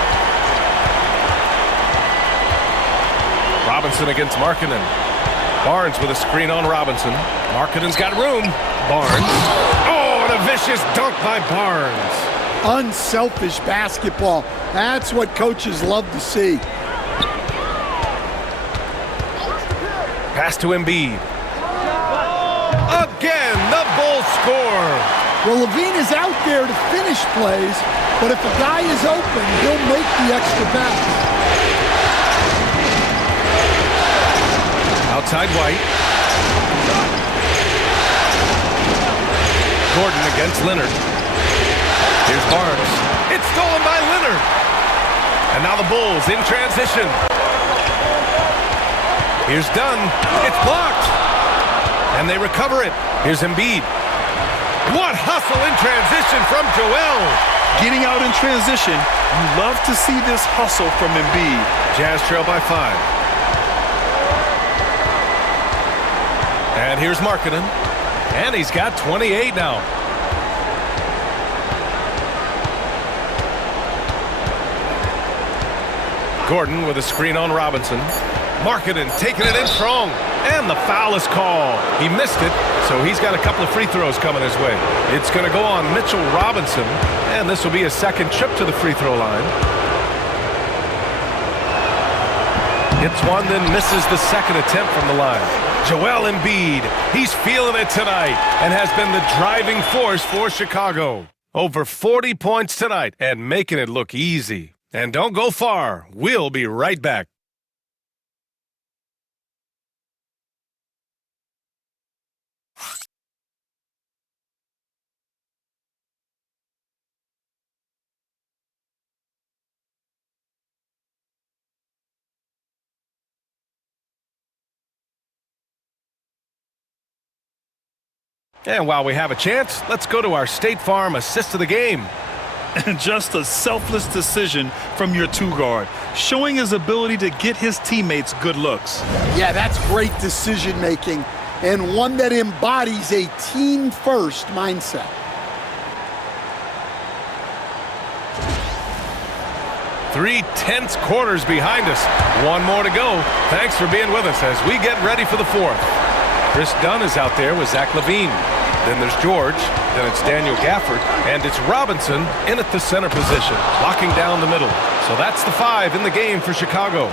Robinson against Markkanen. Barnes with a screen on Robinson. Markkanen's got room. Barnes. Oh, and a vicious dunk by Barnes. Unselfish basketball. That's what coaches love to see. Pass to Embiid. Again, the Bulls score. Well, Levine is out there to finish plays, but if a guy is open, he'll make the extra pass. Outside White. Gordon against Leonard. Here's Barnes. It's stolen by Leonard. And now the Bulls in transition. Here's Dunn. It's blocked. And they recover it. Here's Embiid. What hustle in transition from Joel. Getting out in transition, you love to see this hustle from Embiid. Jazz trail by 5. And here's Markkanen. And he's got 28 now. Gordon with a screen on Robinson. Markkanen taking it in strong. And the foul is called. He missed it, so he's got a couple of free throws coming his way. It's going to go on Mitchell Robinson, and this will be his second trip to the free throw line. Hits one, then misses the second attempt from the line. Joel Embiid, he's feeling it tonight and has been the driving force for Chicago. Over 40 points tonight and making it look easy. And don't go far. We'll be right back. And while we have a chance, let's go to our State Farm assist of the game. And just a selfless decision from your 2-guard, showing his ability to get his teammates good looks. Yeah, that's great decision-making, and one that embodies a team-first mindset. Three tense quarters behind us. One more to go. Thanks for being with us as we get ready for the 4th. Chris Dunn is out there with Zach Levine. Then there's George. Then it's Daniel Gafford. And it's Robinson in at the center position, locking down the middle. So that's the 5 in the game for Chicago.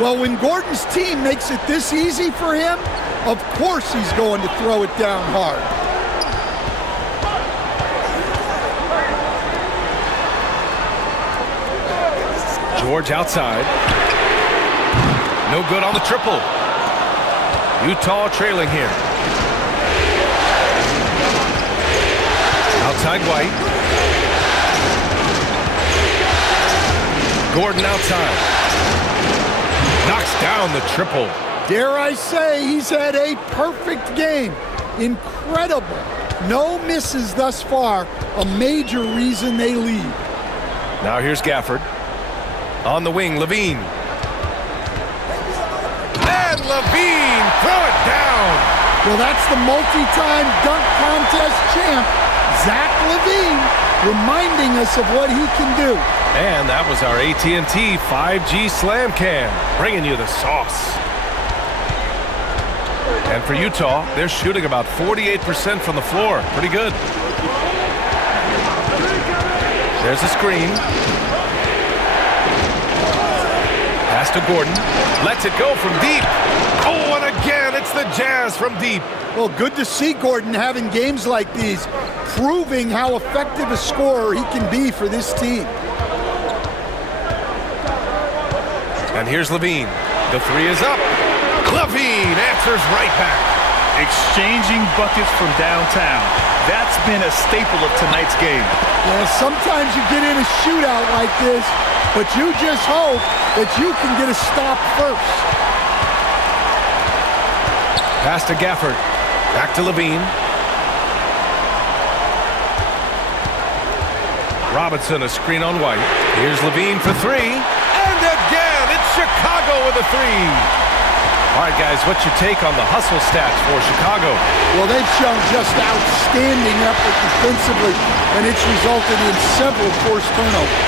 Well, when Gordon's team makes it this easy for him, of course he's going to throw it down hard. George outside. No good on the triple. Utah trailing here. Outside White. Gordon outside. Knocks down the triple. Dare I say he's had a perfect game. Incredible. No misses thus far. A major reason they lead. Now here's Gafford. On the wing, Levine. And Levine, throw it down. Well, that's the multi-time dunk contest champ Zach LaVine reminding us of what he can do. And that was our AT&T 5G Slam Cam, bringing you the sauce. And for Utah, they're shooting about 48% from the floor. Pretty good. There's a screen. Pass to Gordon. Lets it go from deep. Oh, and again, it's the Jazz from deep. Well, good to see Gordon having games like these, proving how effective a scorer he can be for this team. And here's LaVine. The three is up. LaVine answers right back. Exchanging buckets from downtown. That's been a staple of tonight's game. Yeah, sometimes you get in a shootout like this, but you just hope that you can get a stop first. Pass to Gafford. Back to LaVine. Robinson, a screen on White. Here's LaVine for three. And again, it's Chicago with a three. All right, guys, what's your take on the hustle stats for Chicago? Well, they've shown just outstanding effort defensively, and it's resulted in several forced turnovers.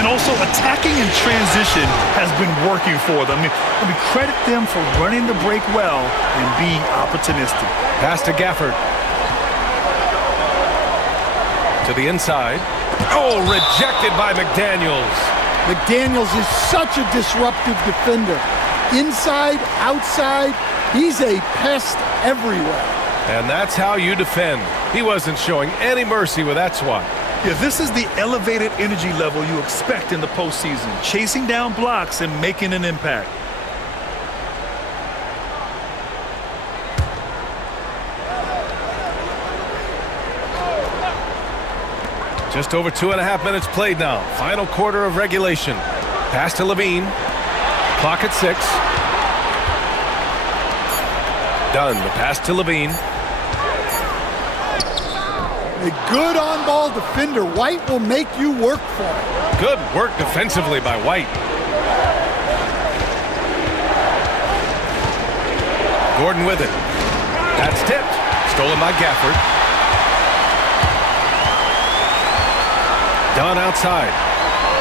And also attacking in transition has been working for them. I mean, credit them for running the break well and being opportunistic. Pass to Gafford. To the inside. Oh, rejected by McDaniels. McDaniels is such a disruptive defender. Inside, outside, he's a pest everywhere. And that's how you defend. He wasn't showing any mercy with that swat. Yeah, this is the elevated energy level you expect in the postseason, chasing down blocks and making an impact. Just over 2.5 minutes played now. Final quarter of regulation. Pass to LaVine. Clock at 6. Done. The pass to LaVine. A good on-ball defender. White will make you work for it. Good work defensively by White. Gordon with it. That's tipped. Stolen by Gafford. Dunn outside.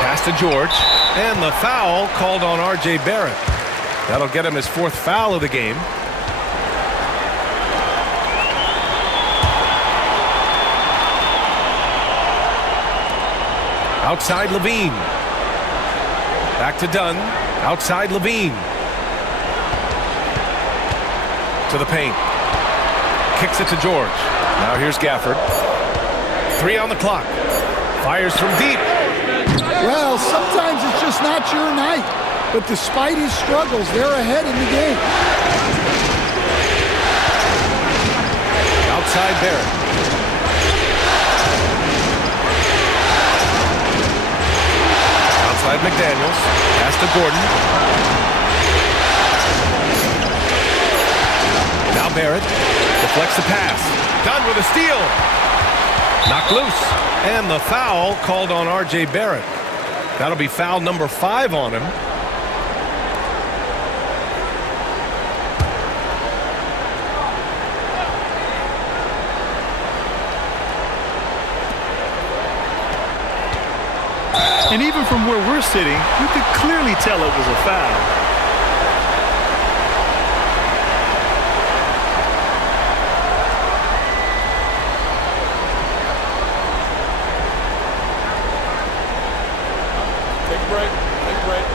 Pass to George. And the foul called on R.J. Barrett. That'll get him his 4th foul of the game. Outside LaVine. Back to Dunn. Outside LaVine. To the paint. Kicks it to George. Now here's Gafford. 3 on the clock. Fires from deep. Well, sometimes it's just not your night. But despite his struggles, they're ahead in the game. Outside Barrett. Outside McDaniels. Pass to Gordon. Now Barrett. Deflects the pass. Dunn with a steal. Knocked loose. And the foul called on R.J. Barrett. That'll be foul number 5 on him. And even from where we're sitting, you could clearly tell it was a foul. Take a break. Take a break.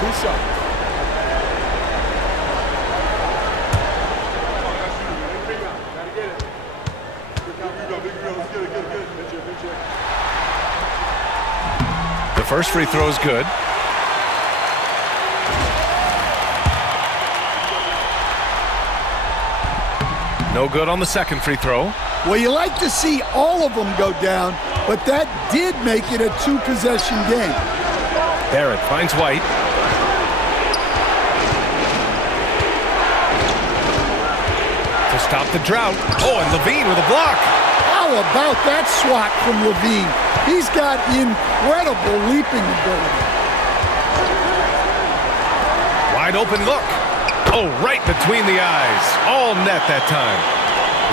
2 shots. The first free throw is good. No good on the second free throw. Well, you like to see all of them go down, but that did make it a 2-possession game. Barrett finds White. To stop the drought. Oh, and LaVine with a block. How about that swat from LaVine? He's got incredible leaping ability. Wide open look. Oh, right between the eyes. All net that time.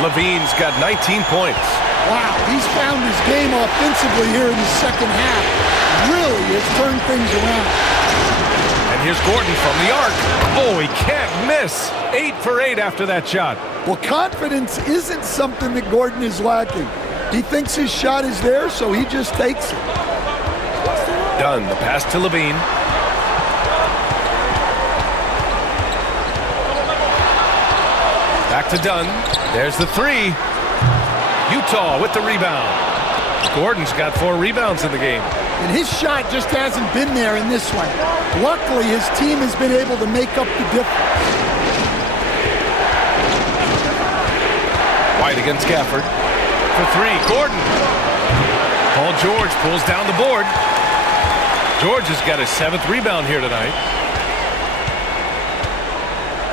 LaVine's got 19 points. Wow, he's found his game offensively here in the second half. Really has turned things around. And here's Gordon from the arc. Oh, he can't miss. 8 for 8 after that shot. Well, confidence isn't something that Gordon is lacking. He thinks his shot is there, so he just takes it. Dunn, the pass to Levine. Back to Dunn. There's the three. Utah with the rebound. Gordon's got 4 rebounds in the game. And his shot just hasn't been there in this one. Luckily, his team has been able to make up the difference. White against Gafford. For 3, Gordon. Paul George pulls down the board. George has got his 7th rebound here tonight.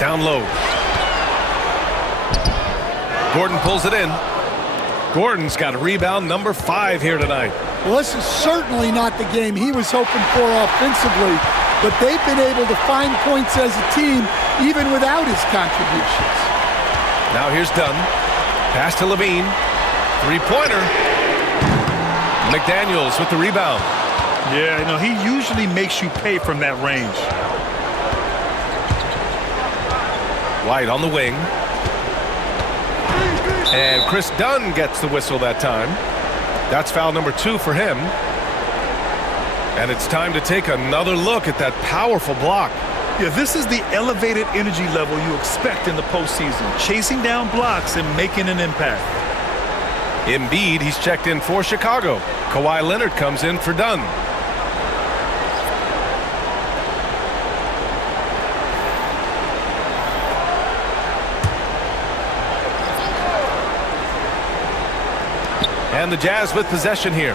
Down low. Gordon pulls it in. Gordon's got rebound number 5 here tonight. Well, this is certainly not the game he was hoping for offensively, but they've been able to find points as a team even without his contributions. Now here's Dunn. Pass to Levine. 3-pointer. McDaniels with the rebound. Yeah, you know, he usually makes you pay from that range. White on the wing. And Chris Dunn gets the whistle that time. That's foul number 2 for him. And it's time to take another look at that powerful block. Yeah, this is the elevated energy level you expect in the postseason. Chasing down blocks and making an impact. Embiid, he's checked in for Chicago. Kawhi Leonard comes in for Dunn. And the Jazz with possession here.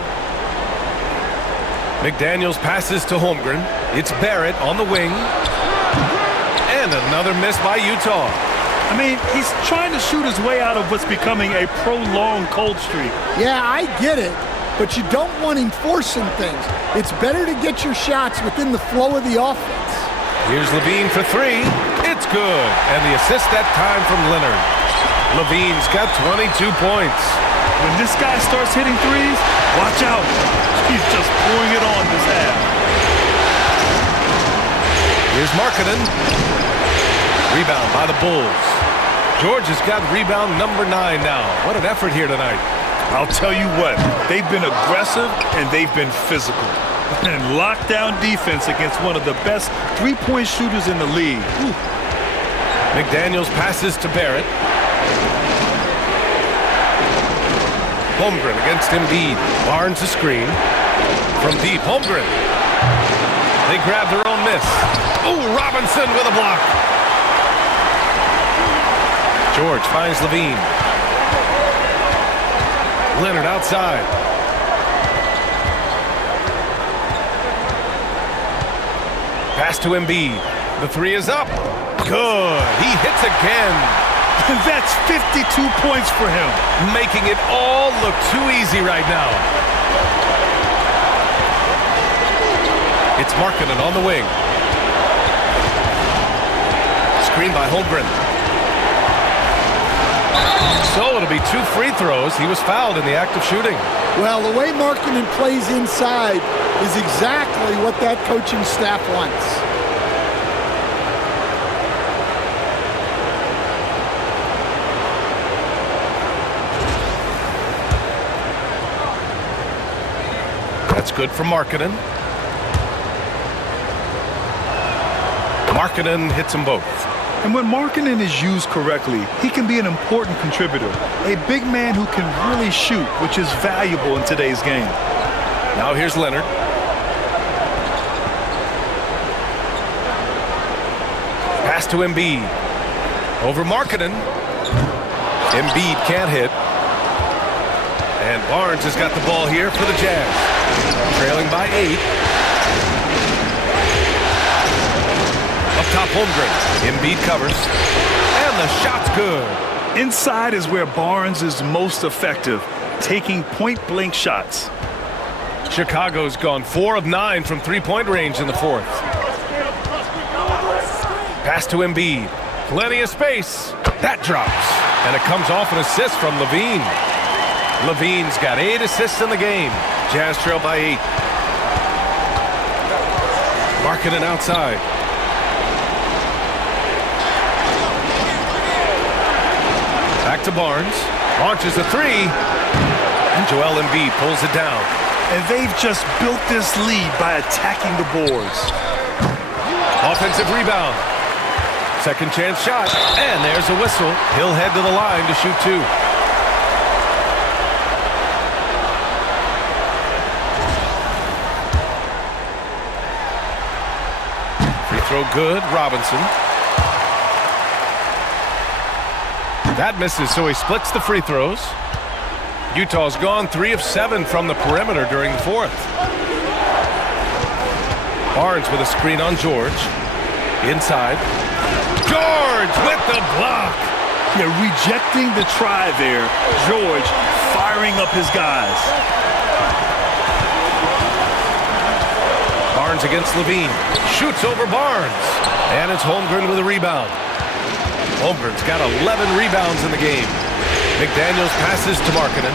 McDaniels passes to Holmgren. It's Barrett on the wing. And another miss by Utah. I mean, he's trying to shoot his way out of what's becoming a prolonged cold streak. Yeah, I get it, but you don't want him forcing things. It's better to get your shots within the flow of the offense. Here's Levine for 3. It's good. And the assist that time from Leonard. Levine's got 22 points. When this guy starts hitting threes, watch out. He's just pouring it on this half. Here's Markkanen. Rebound by the Bulls. George has got rebound number 9 now. What an effort here tonight. I'll tell you what, they've been aggressive and they've been physical. And lockdown defense against one of the best three-point shooters in the league. Ooh. McDaniels passes to Barrett. Holmgren against Embiid. Barnes a screen. From deep, Holmgren. They grab their own miss. Oh, Robinson with a block. George finds Levine. Leonard outside. Pass to Embiid. The 3 is up. Good. He hits again. That's 52 points for him. Making it all look too easy right now. It's Markkanen on the wing. Screen by Holmgren. So it'll be 2 free throws. He was fouled in the act of shooting. Well, the way Markkanen plays inside is exactly what that coaching staff wants. That's good for Markkanen. Markkanen hits them both. And when Markkanen is used correctly, he can be an important contributor. A big man who can really shoot, which is valuable in today's game. Now here's Leonard. Pass to Embiid. Over Markkanen. Embiid can't hit. And Barnes has got the ball here for the Jazz. Trailing by 8. Up top, Holmgren. Embiid covers. And the shot's good. Inside is where Barnes is most effective, taking point-blank shots. Chicago's gone 4 of 9 from three-point range in the 4th. Pass to Embiid. Plenty of space. That drops. And it comes off an assist from Levine. Levine's got 8 assists in the game. Jazz trail by 8. Markkanen outside. Back to Barnes. Launches a 3. And Joel Embiid pulls it down. And they've just built this lead by attacking the boards. Offensive rebound. Second chance shot. And there's a whistle. He'll head to the line to shoot 2. Free throw good. Robinson. That misses, so he splits the free throws. Utah's gone 3 of 7 from the perimeter during the 4th. Barnes with a screen on George. Inside. George with the block. Yeah, rejecting the try there. George firing up his guys. Barnes against Levine. Shoots over Barnes. And it's Holmgren with a rebound. Holmgren's got 11 rebounds in the game. McDaniels passes to Markkanen.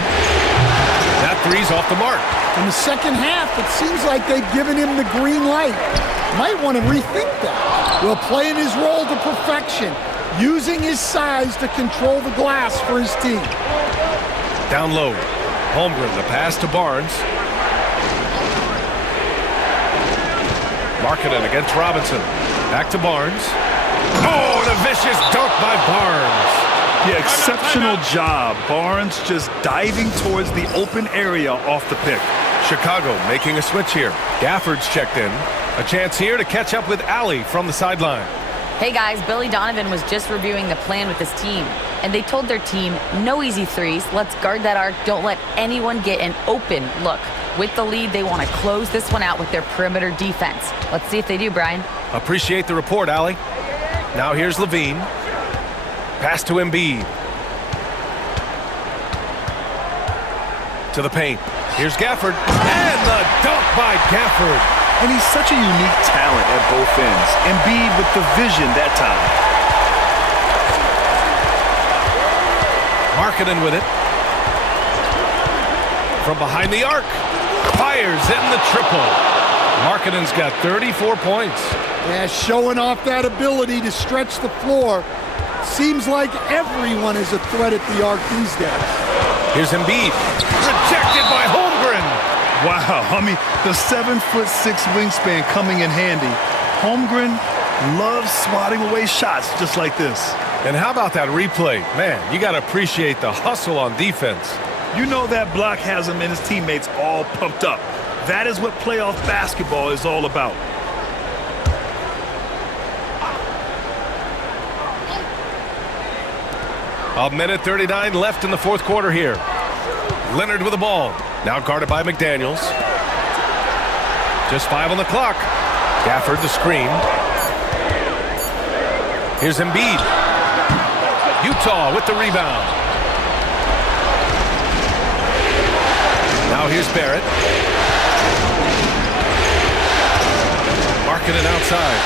That 3's off the mark. In the second half, it seems like they've given him the green light. Might want to rethink that. Will playing his role to perfection, using his size to control the glass for his team. Down low. Holmgren, the pass to Barnes. Markkanen against Robinson. Back to Barnes. Oh, and a vicious dunk by Barnes. Yeah, exceptional job. Barnes just diving towards the open area off the pick. Chicago making a switch here. Gafford's checked in. A chance here to catch up with Allie from the sideline. Hey guys, Billy Donovan was just reviewing the plan with his team, and they told their team, no easy threes, let's guard that arc, don't let anyone get an open look. With the lead, they want to close this one out with their perimeter defense. Let's see if they do, Brian. Appreciate the report, Allie. Now here's Levine. Pass to Embiid. To the paint. Here's Gafford. And the dunk by Gafford. And he's such a unique talent at both ends. Embiid with the vision that time. Markkanen with it. From behind the arc. Fires in the triple. Markkanen's got 34 points. Yeah, showing off that ability to stretch the floor. Seems like everyone is a threat at the arc these days. Here's Embiid. Rejected by Holmgren. Wow, I mean, the 7'6" wingspan coming in handy. Holmgren loves swatting away shots just like this. And how about that replay? Man, you got to appreciate the hustle on defense. You know that block has him and his teammates all pumped up. That is what playoff basketball is all about. A minute 39 left in the 4th quarter here. Leonard with the ball. Now guarded by McDaniels. Just 5 on the clock. Gafford the screen. Here's Embiid. Utah with the rebound. Now here's Barrett. Markkanen outside.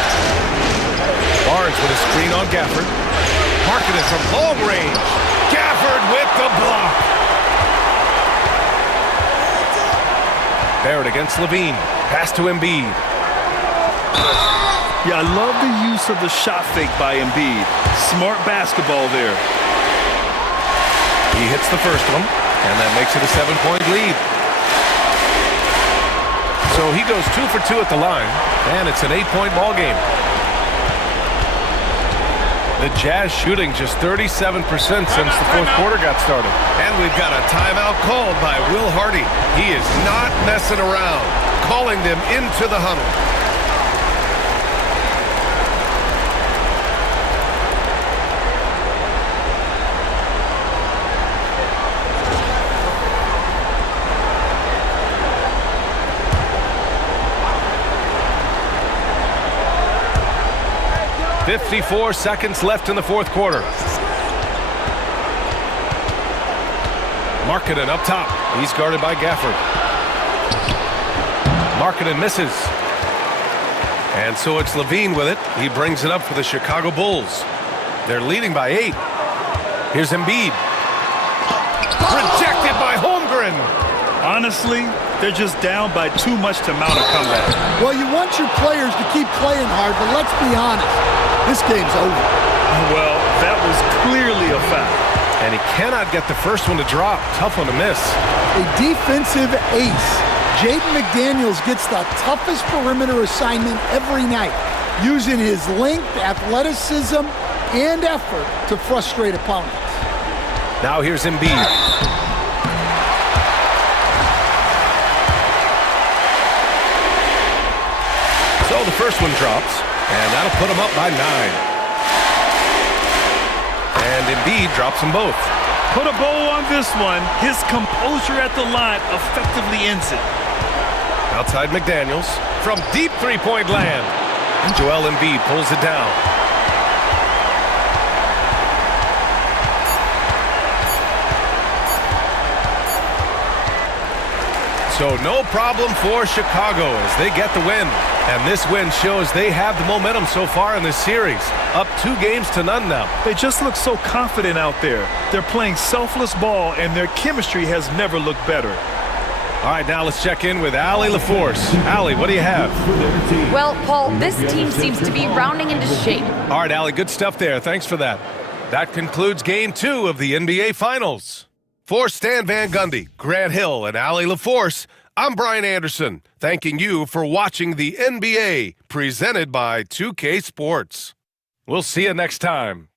Barnes with a screen on Gafford. Markkanen from long range. Gafford with the block. Barrett against Levine. Pass to Embiid. Yeah, I love the use of the shot fake by Embiid. Smart basketball there. He hits the first one, and that makes it a 7-point lead. So he goes 2 for 2 at the line, and it's an 8-point ball game. The Jazz shooting just 37% since the 4th quarter got started. And we've got a timeout called by Will Hardy. He is not messing around, calling them into the huddle. .54 seconds left in the 4th quarter. Markkanen up top. He's guarded by Gafford. Markkanen misses. And so it's Levine with it. He brings it up for the Chicago Bulls. They're leading by 8. Here's Embiid. Rejected by Holmgren. one. Honestly, they're just down by too much to mount a comeback. Well, you want your players to keep playing hard, but let's be honest, this game's over. Well, that was clearly a foul. And he cannot get the first one to drop. Tough one to miss. A defensive ace. Jaden McDaniels gets the toughest perimeter assignment every night, using his length, athleticism, and effort to frustrate opponents. Now here's Embiid. So the first one drops, and that'll put him up by 9. And Embiid drops them both. Put a bow on this one. His composure at the line effectively ends it. Outside McDaniels from deep three-point land. Joel Embiid pulls it down. So no problem for Chicago as they get the win. And this win shows they have the momentum so far in this series. Up 2 games to none now. They just look so confident out there. They're playing selfless ball, and their chemistry has never looked better. All right, now let's check in with Allie LaForce. Allie, what do you have? Well, Paul, this team seems to be rounding into shape. All right, Allie, good stuff there. Thanks for that. That concludes Game 2 of the NBA Finals. For Stan Van Gundy, Grant Hill, and Allie LaForce, I'm Brian Anderson, thanking you for watching the NBA, presented by 2K Sports. We'll see you next time.